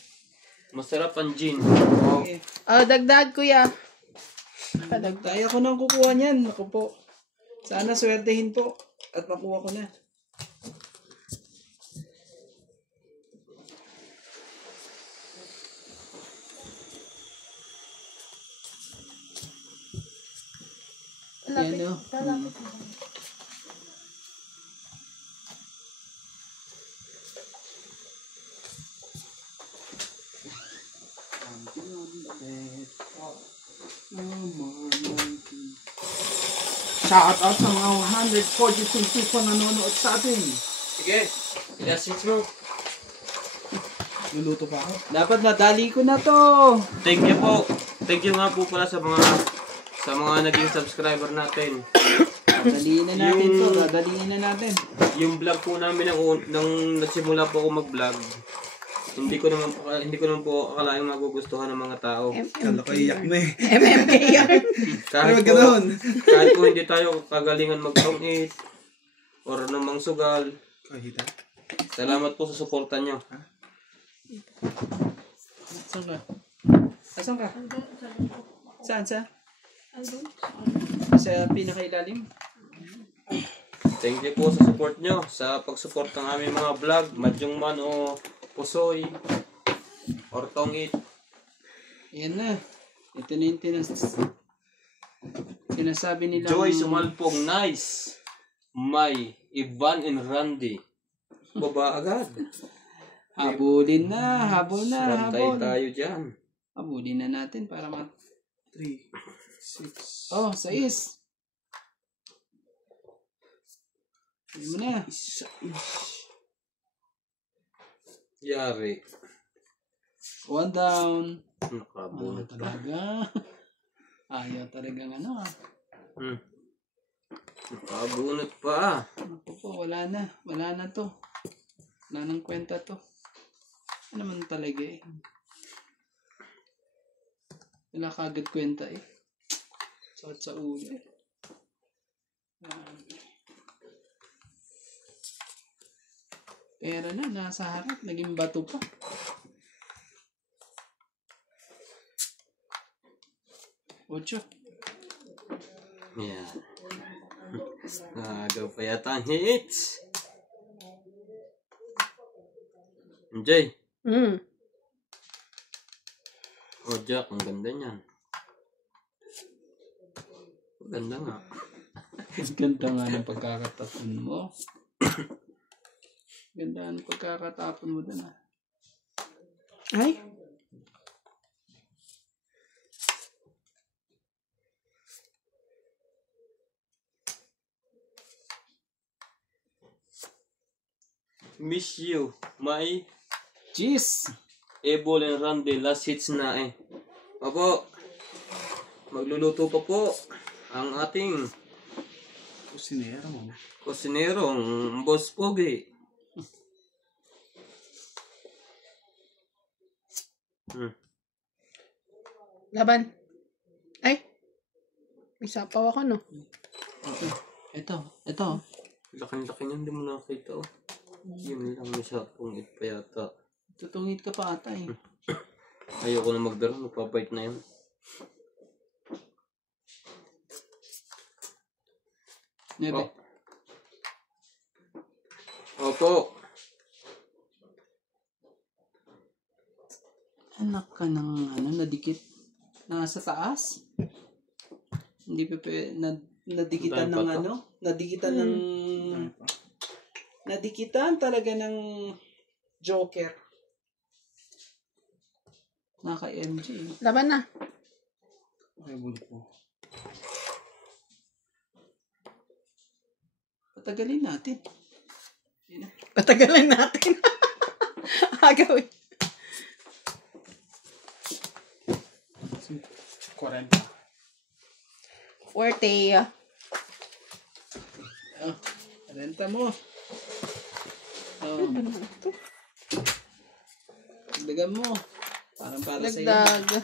Masarap ang gin. Okay. Dagdag kuya. Tayo ako nang kukuha niyan. Ako po. Sana swertehin po. At makuha ko na. Yan o. Shout out sa mga 142 people na nanonood sa atin. Sige, lasits mo. Luluto pa ako. Dapat madali ko na to. Thank you po. Thank you nga po pala sa mga naging subscriber natin. Dadaliin na natin to. Dadaliin na natin. Yung vlog po namin nung nagsimula po ako mag-vlog, hindi ko naman po akalaing magugustuhan ng mga tao. Kala ko iyak mo eh. MMK yan. Kahit po hindi tayo kagalingan mag-tongit or namang sugal. Salamat po sa suporta nyo. Saan ka? Saan ka? Saan? Sa pinakailalim? Thank you po sa support nyo, sa pag-support ng aming mga vlog, Madyong Man o Pusoy or Tongit. Ayan na. Ito na yung sinasabi nila. Joy sumalpong, nice. May Ivan and Randy. Baba agad. Habulin na, habol na, Rantay habol. tayo dyan. Habulin na natin para 3, 6, Oh, 6. Hindi mo na. Yari. 1 down. Nakabunot pa. Talaga. Ayaw talagang ano ah. Nakabunot pa. Ako po, wala na. Wala na to. Wala nang kwenta to. Ano naman talaga eh. Wala kagad kwenta eh. Sakit sa ulo eh. Pera na, nasa harap. Naging bato pa. Ocho. Yan. Nagaw pa yata ang hits. MJ. Oh, Jack, ang ganda niyan. Ang ganda nga. Ganda nga ng pagkakatapon mo. Ganda ng pagkakatapon mo dun ah. Ay. Miss you. May Jeez! Ebol and Randy. Last hits na eh. Opo. Magluluto pa po ang ating kusinero mo. kusinerong Boss Pogi. Laban. Ay. May sapaw ako, no? Ito. Laki-laki niyan, hindi mo nakita oh. Yun lang, may sapong it pa yata. Tutungit ka pa ata eh. Ayoko na magdaro, magpapait na yun. Nebe. Opo. Anak ka ng nadikit. Nasa taas. Hindi pa nadikitan ng Dahil pa to. nadikitan ng nadikitan talaga ng Joker. Naka-MG. Laban na. Ay, bulpo. Patagalin natin. Patagalan natin. Agawin. 40. 40. Oh, renta mo. Oh, dagdagan mo. Parang para sa iyo. Dagdag.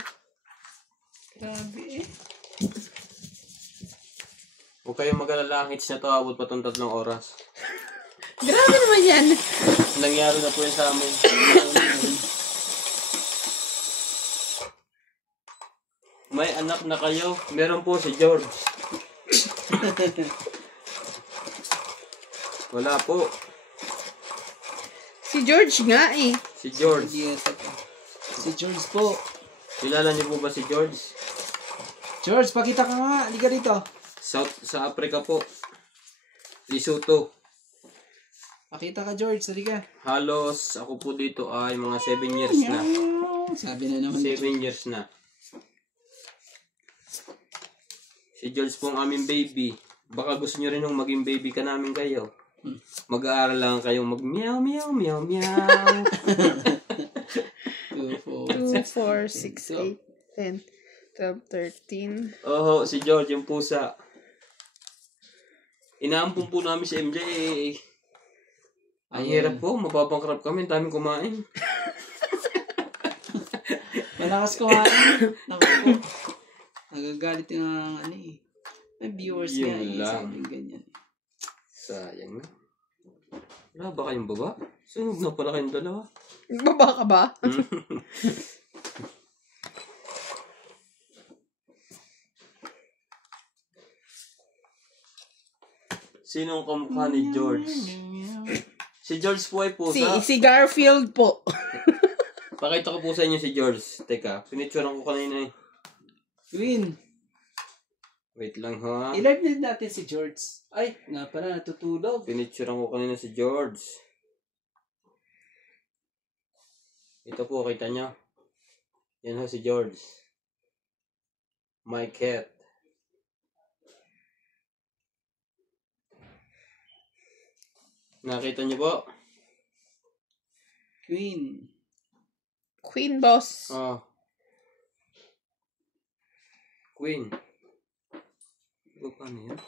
Grabe eh. Huwag kayong mag-alala, ang hits na to, abot pa itong 3 oras. Grabe naman yan. Nangyari na po yun sa amin. May anak na kayo? Meron po si George. Wala po. Si George nga eh. Si George. Si George po. Kilala niyo po ba si George? George, pakita ka nga. Halika rito. Sa Africa po. Lesotho. Pakita ka, George. Halika. Halos ako po dito ay mga 7 years na. Sabi na naman. 7 years na. Si George po ang aming baby. Baka gusto nyo rin yung maging baby ka namin kayo. Mag-aaral lang kayong mag meow meow meow meow. 2, 4, 6, 8, 10, 12, 13. Oho, si George yung pusa. Inaampun po namin si MJ. Ang hirap po, mapapangkrap kami, daming kumain. Malakas kumain. Naku po. Nagagalit yung ano eh. May viewers Yun nga eh. lang. Sabi ganyan. Sayang na. Wala ba kayong baba? Sunog na pala kayong dalawa. Baba ka ba? Sinong kamukha ni George? Si George po ay pusa. Si Garfield po. Pakita ko po sa inyo si George. Teka, pinicturean ko kanina eh. Queen. Wait lang ha. I-live din natin si George. Ay, nga pala, natutulog. Pinicturean ko kanina si George. Ito po, kita nyo. Yan ho si George. My cat. Nakita nyo po? Queen. Queen boss. Oh. Queen. Paano yan?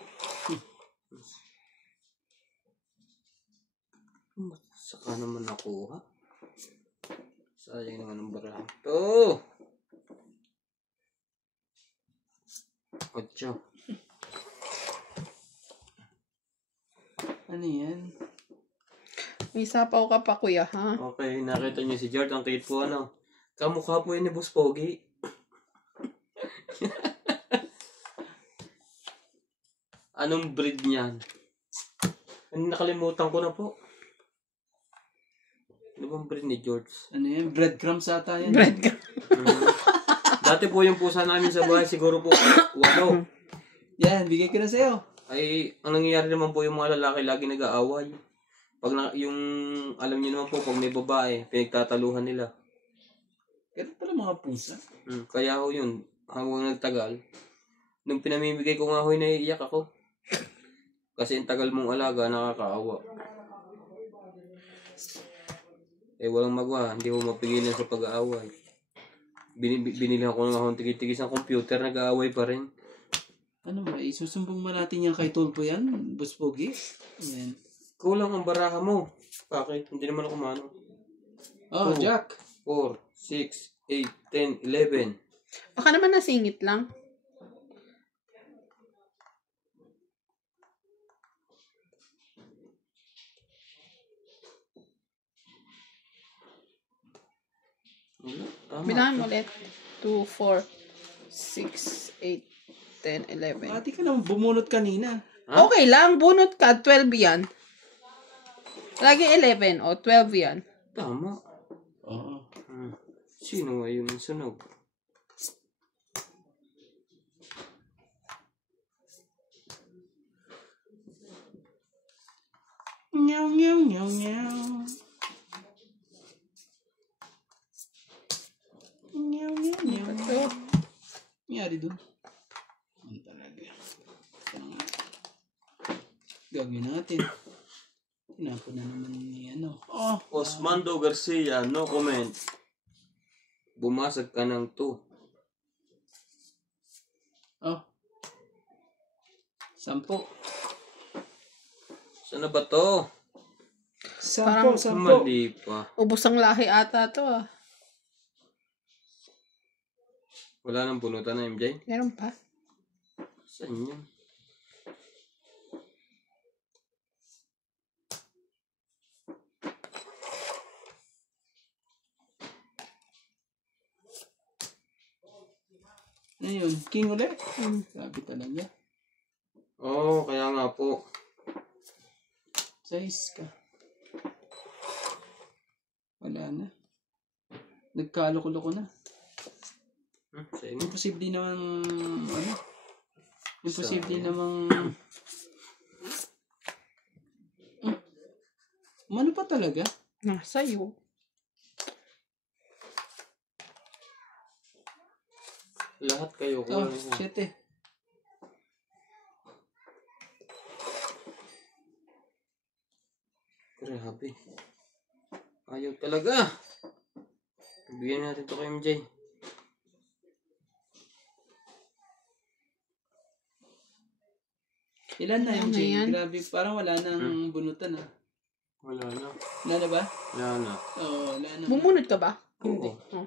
Saka naman nakuha. Sayang naman ang barahan. To! Ocho. Ano yan? May sapaw ka pa, kuya, ha? Okay, nakita niyo si George. Ang cute po, ano? Kamukha po yun ni Boss Pogi. Anong breed niyan? Nakalimutan ko na po. Ano bang breed ni George? Ano yan? Breadcrumbs ata yan. Bread ka. Dati po yung pusa namin sa bahay, siguro po, 8. Yan, bigay ko na sa'yo. Ay, ang nangyayari naman po yung mga lalaki, lagi nag-aaway. Yung, alam niyo naman po, pag may babae, pinagtataluhan nila. Ganun pala mga pusa. Kaya ho yun, hanggang nagtagal, nung pinamimigay ko nga ho, naiiyak ako. Kasi ang tagal mong alaga, nakakaawa. Eh, walang magawa, hindi ko mapigilan sa pag-aaway. Binilihan ko nga ho, tigit-tigis ng computer, nag-aaway pa rin. Ano ba? Isusumbong ba natin yan kay Tulpo yan? Boss Pogi? Yan. Kulang ang baraha mo. Bakit? Hindi naman ako mano. Oh, 2, Jack. 4, 6, 8, 10, 11. Baka naman nasingit lang. Tama. Bilangan mo ulit. 2, 4, 6, 8, 10, 11. Ate ka naman bumunot kanina. Ha? Okay lang, bunot ka. 12 yan. Lagi 11 o 12 yan. Tama. Oo. Sino nga yun ang sunog? Nyaw, nyaw, nyaw, nyaw. Nyaw, nyaw, nyaw. Ito. Nangyari dun. Ano talaga? Kaya nga. Gagawin natin. Tinapon na naman ni ano. Oh, Osmando Garcia, no comment. Bumasag ka ng 2. oh. 10. Saan na ba to? 10. Mali pa. Ubus ang lahi ata to ah. Wala nang bunutan na MJ? Meron pa? Saan yun? Ano yun? King ulit? Grabe talaga. Oo, kaya nga po. Size ka. Wala na. Nagkaloko-loko na. Sa inyo? Imposible naman, ano? Imposible namang... Ano pa talaga? Nasa'yo. Lahat kayo ko. Oh, shit eh. Grabe. Ayaw talaga. Bigyan natin to kay MJ. Ilan na Ano MJ? yan? Grabe, parang wala nang bunutan ah. Wala na. Wala na ba? Wala na. Oo, wala na. Bumunot ka ba? Oo. Oh.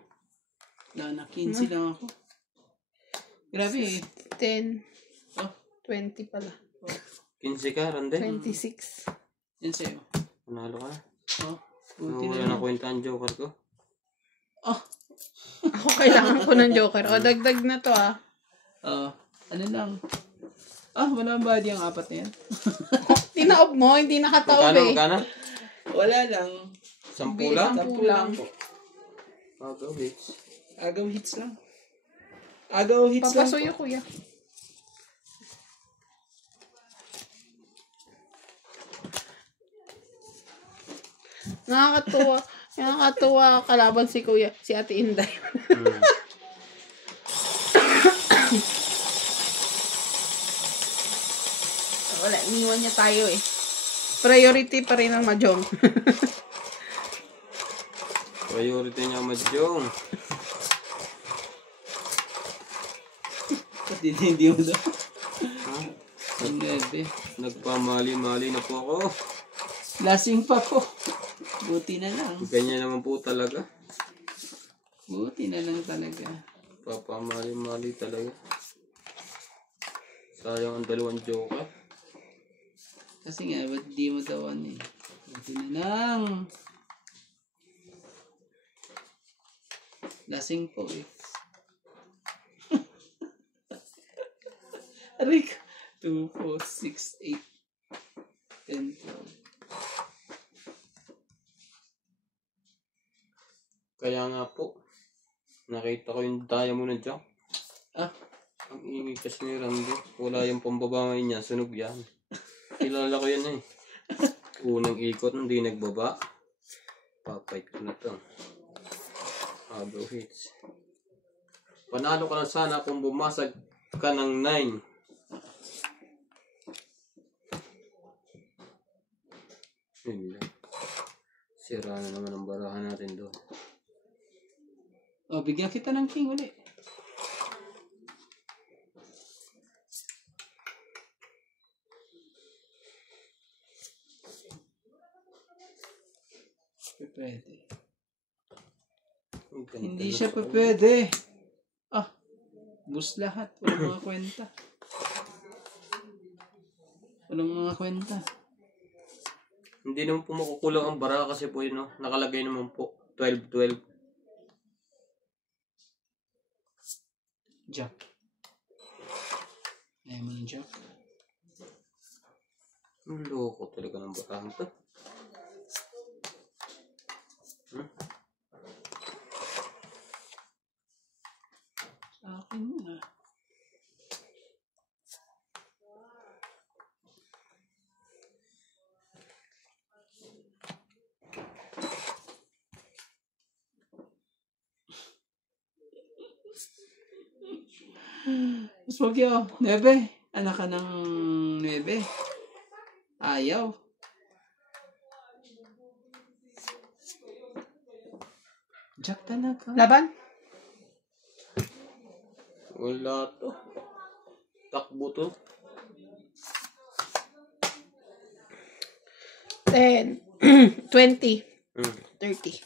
Wala na, 15 lang ako. Grabe eh. 10. Oh, 20 pala. 15 ka, Rande. 26. yan sa'yo. Panalo ka na. Oh, buti Wala na na kwenta ang joker ko. Oh, Ako kailangan ko ng joker. O, dagdag na to ah. ano lang. Ah, wala ba di ang 4 na yan? Tinaob mo, hindi nakataob Magkano, eh. magkano? Wala lang. 10 lang? 10 lang. Agaw hits. Agaw hits lang. Agaw hits lang. Papasuyo, kuya. Nakakatuwa. Nakakatuwa kalaban si kuya. Si Ate Inday. Wala, iniwan niya tayo eh. Priority pa rin ang Mahjong. Priority niya Mahjong. Pati hindi mo daw. Ha? Ang gabi. Nagpamali-mali na po ako. Lasing pa po. Buti na lang. Ganyan naman po talaga. Buti na lang talaga. Papamali-mali talaga. Sayang ang 2 joker. Kasi nga, ba't di mo daw ano eh. Buti na lang. Lasing po eh. Aray ko. 2, 4, 6, 8, 10, 12. Kaya nga po, nakita ko yung diamond na dyan. Ah, Ang ingay kasi ni Randy. Wala yung pambaba ngayon niya. Sunog yan. Kilala ko yan eh. Unang ikot, hindi nagbaba. Papait ko na to. Agaw hits. Panalo ka na sana kung bumasag ka ng 9. Yun lang. Sira na naman ang barahan natin doon. oh, bigyan kita ng king ulit. Pwede. Ang ganda Hindi na siya sa- pwede. Ah, bus lahat. Walang mga kwenta. Walang mga kwenta. Hindi naman po makukulang ang bara kasi po yun, no? Nakalagay naman po. 12-12. Jack. Ayaw mo ng Jack. Ang loko talaga ng barahan to. Sa akin yun ah. Mas wag yun. 9. Anak ka ng 9. Ayaw. Jack talaga. Laban? Wala to. Takbo to. 10, 20, 30.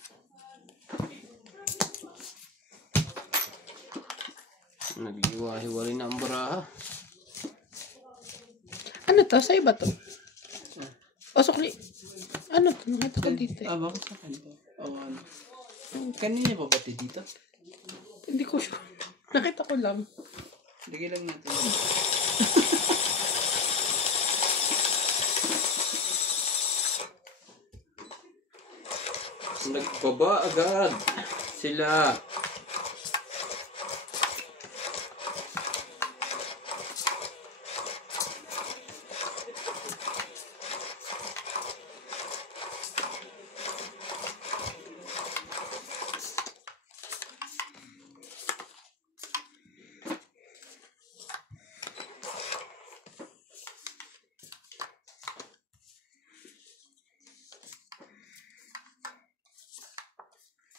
Nag-iwa-hiwalay na ang baraha. Ano to? Sa'yo ba to? O, sukli. Ano to? Nakita ko dito eh. Ah, bakit sa akin to? Oh, ano? Kanina pa ba dito? Hindi ko sure. Nakita ko lang. Lagay lang natin. Nagbaba agad sila.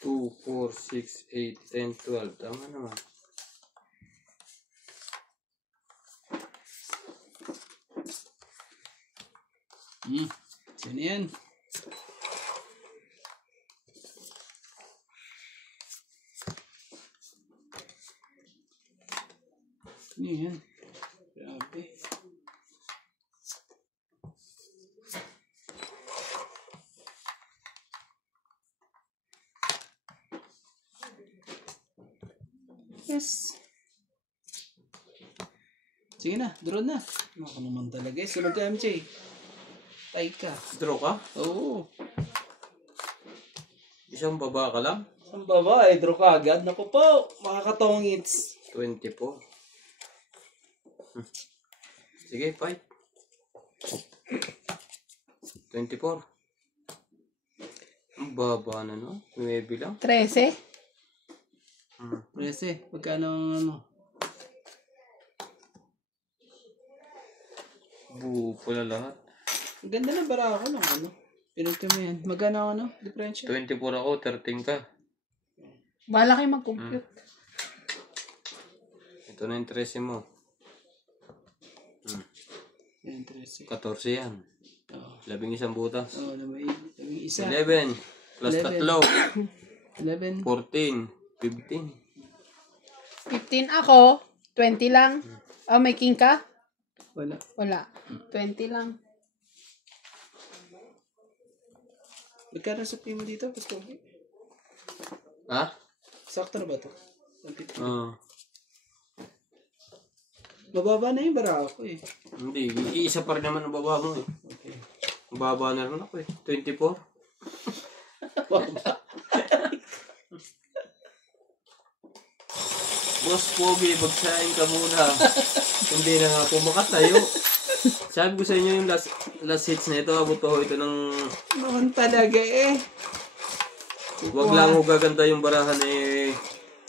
Two, 4, 6, 8, 10, 12. Tama naman. Sino yan? Ano yan? Grabe. Yes. Sige na, draw na. Ako naman talaga eh. Sunod ka, MJ. Tay ka. Draw ka? Oo. Isang baba ka lang? Ang baba, draw ka agad. Naku po, makakatongits. 24. Sige, fight. 24. Ang baba na, no? 9 lang. 13. Prese, magkano ang ano? Buo pala lahat. Ang ganda na bara ako ng ano. Pinunti mo yan. Magkano ang ano? Differential? 24 ako, 13 ka. Bahala kayo mag-compute. Ito na yung 13 mo. Yan, 13. 14 yan. Oo. 11 butas. Oo, labing isa. 11. Plus 11. 3. 11. 14. 15. 15 ako. 20 lang. Oh, may king ka? Wala. Wala. 20 lang. Magkano sa mo dito? Pastor? Ha? Sakto na ba ito? 150. Oo. Mababa na yung bara ako eh. Hindi. Iisa pa rin naman ang baba mo eh. Okay. Ang baba na rin ako eh. 24. Boss Pogi, bagsahin ka muna. Hindi na nga po makatayo. Sabi ko sa inyo yung last hits na ito, abot ko ito ng... Naman talaga eh. Huwag lang ho gaganda yung barahan eh.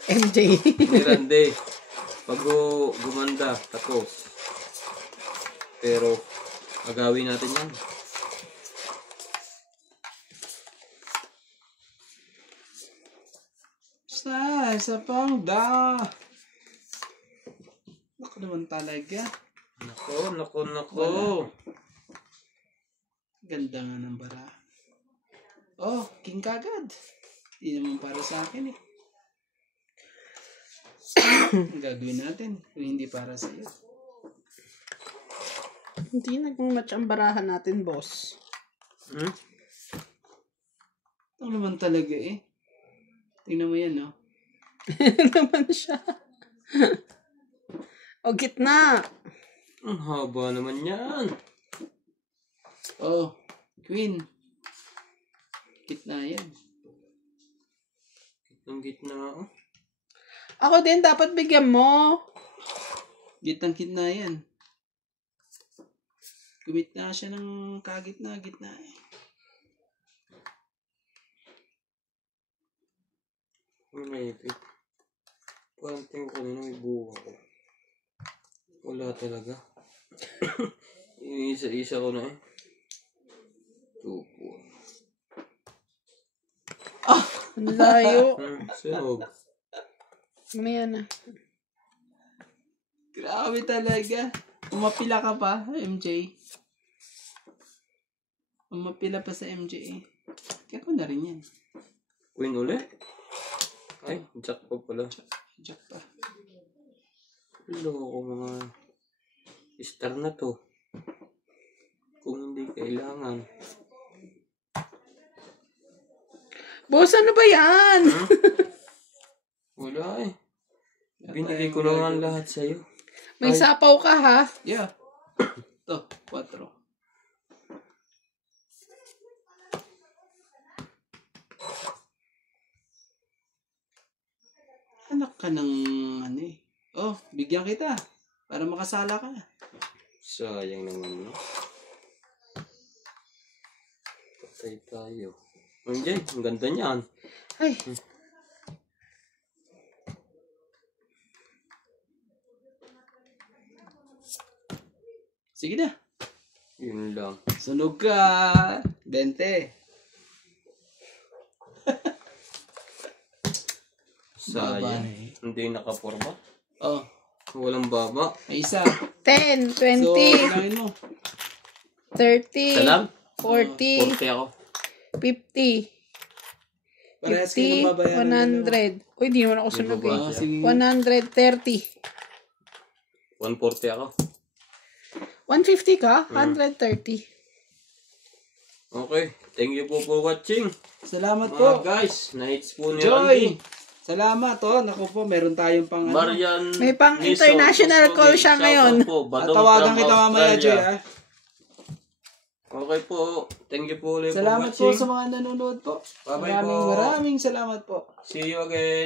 MJ. Ni Rande. Pag ho gumanda, tapos. Pero, agawin natin yan. Sa pangda. Naku naman talaga. Nako. Ganda nga ng bara. Oh, king kagad. Hindi naman para sa akin eh. Ang gagawin natin kung hindi para sa iyo. Hindi nag-match ang barahan natin, boss. Ito naman talaga eh. Tingnan mo yan, no? naman siya. O, gitna. Ang haba naman yan. Oh, queen. Gitna yan. Ang gitna. Oh. Ako din, dapat bigyan mo. Gitna yan. Gumitna siya ng kagitna eh. Malipit. Parang tingin ko na may buwa ko. Wala talaga. Isa-isa ko na eh. 2, 4. Ang layo. Sunog. Mamaya na. Grabe talaga. Umapila ka pa, MJ. Umapila pa sa MJ eh. Kaya ko na rin yan. Queen ulit? Ay, jack pa pala. Jack pa. Loko mga star na to. Kung hindi kailangan. Boss, ano ba yan? Wala eh. Binigay ko na nga lahat sa'yo. May sapaw ka, ha? Yeah. Ito, 4. Anak ka ng ano eh. Oh, bigyan kita. Para makasala ka. Sayang naman, no? Patay tayo. Hindi, ang ganda niyan. Ay, Sige na. Yun lang. Sunog ka. 20. Baba Sayang. na eh. Hindi nakaporma. Oh, Walang baba. may isa. 10, So, 20, ilangin mo. 30, Salam? 40, 40 ako. 50, Parehas kayo 50, magbabayaran. 100. Uy, di naman ako May sunog baba. eh. Oh, sige. 130. 140 ako. 150 ka? 130. Okay. Thank you po for watching. Salamat Mga po. guys, na-hits po ni Joy. Randy. Salamat oh. Naku po, meron tayong pang ano. Marian May pang Niso, international Boss call Pogi, siya shoutout ngayon. po. Badong Tatawagan from kita mamaya, Australia. Joy ah. Okay po. Thank you po ulit Salamat for po watching. sa mga nanonood po. Bye-bye po. Maraming salamat po. See you again.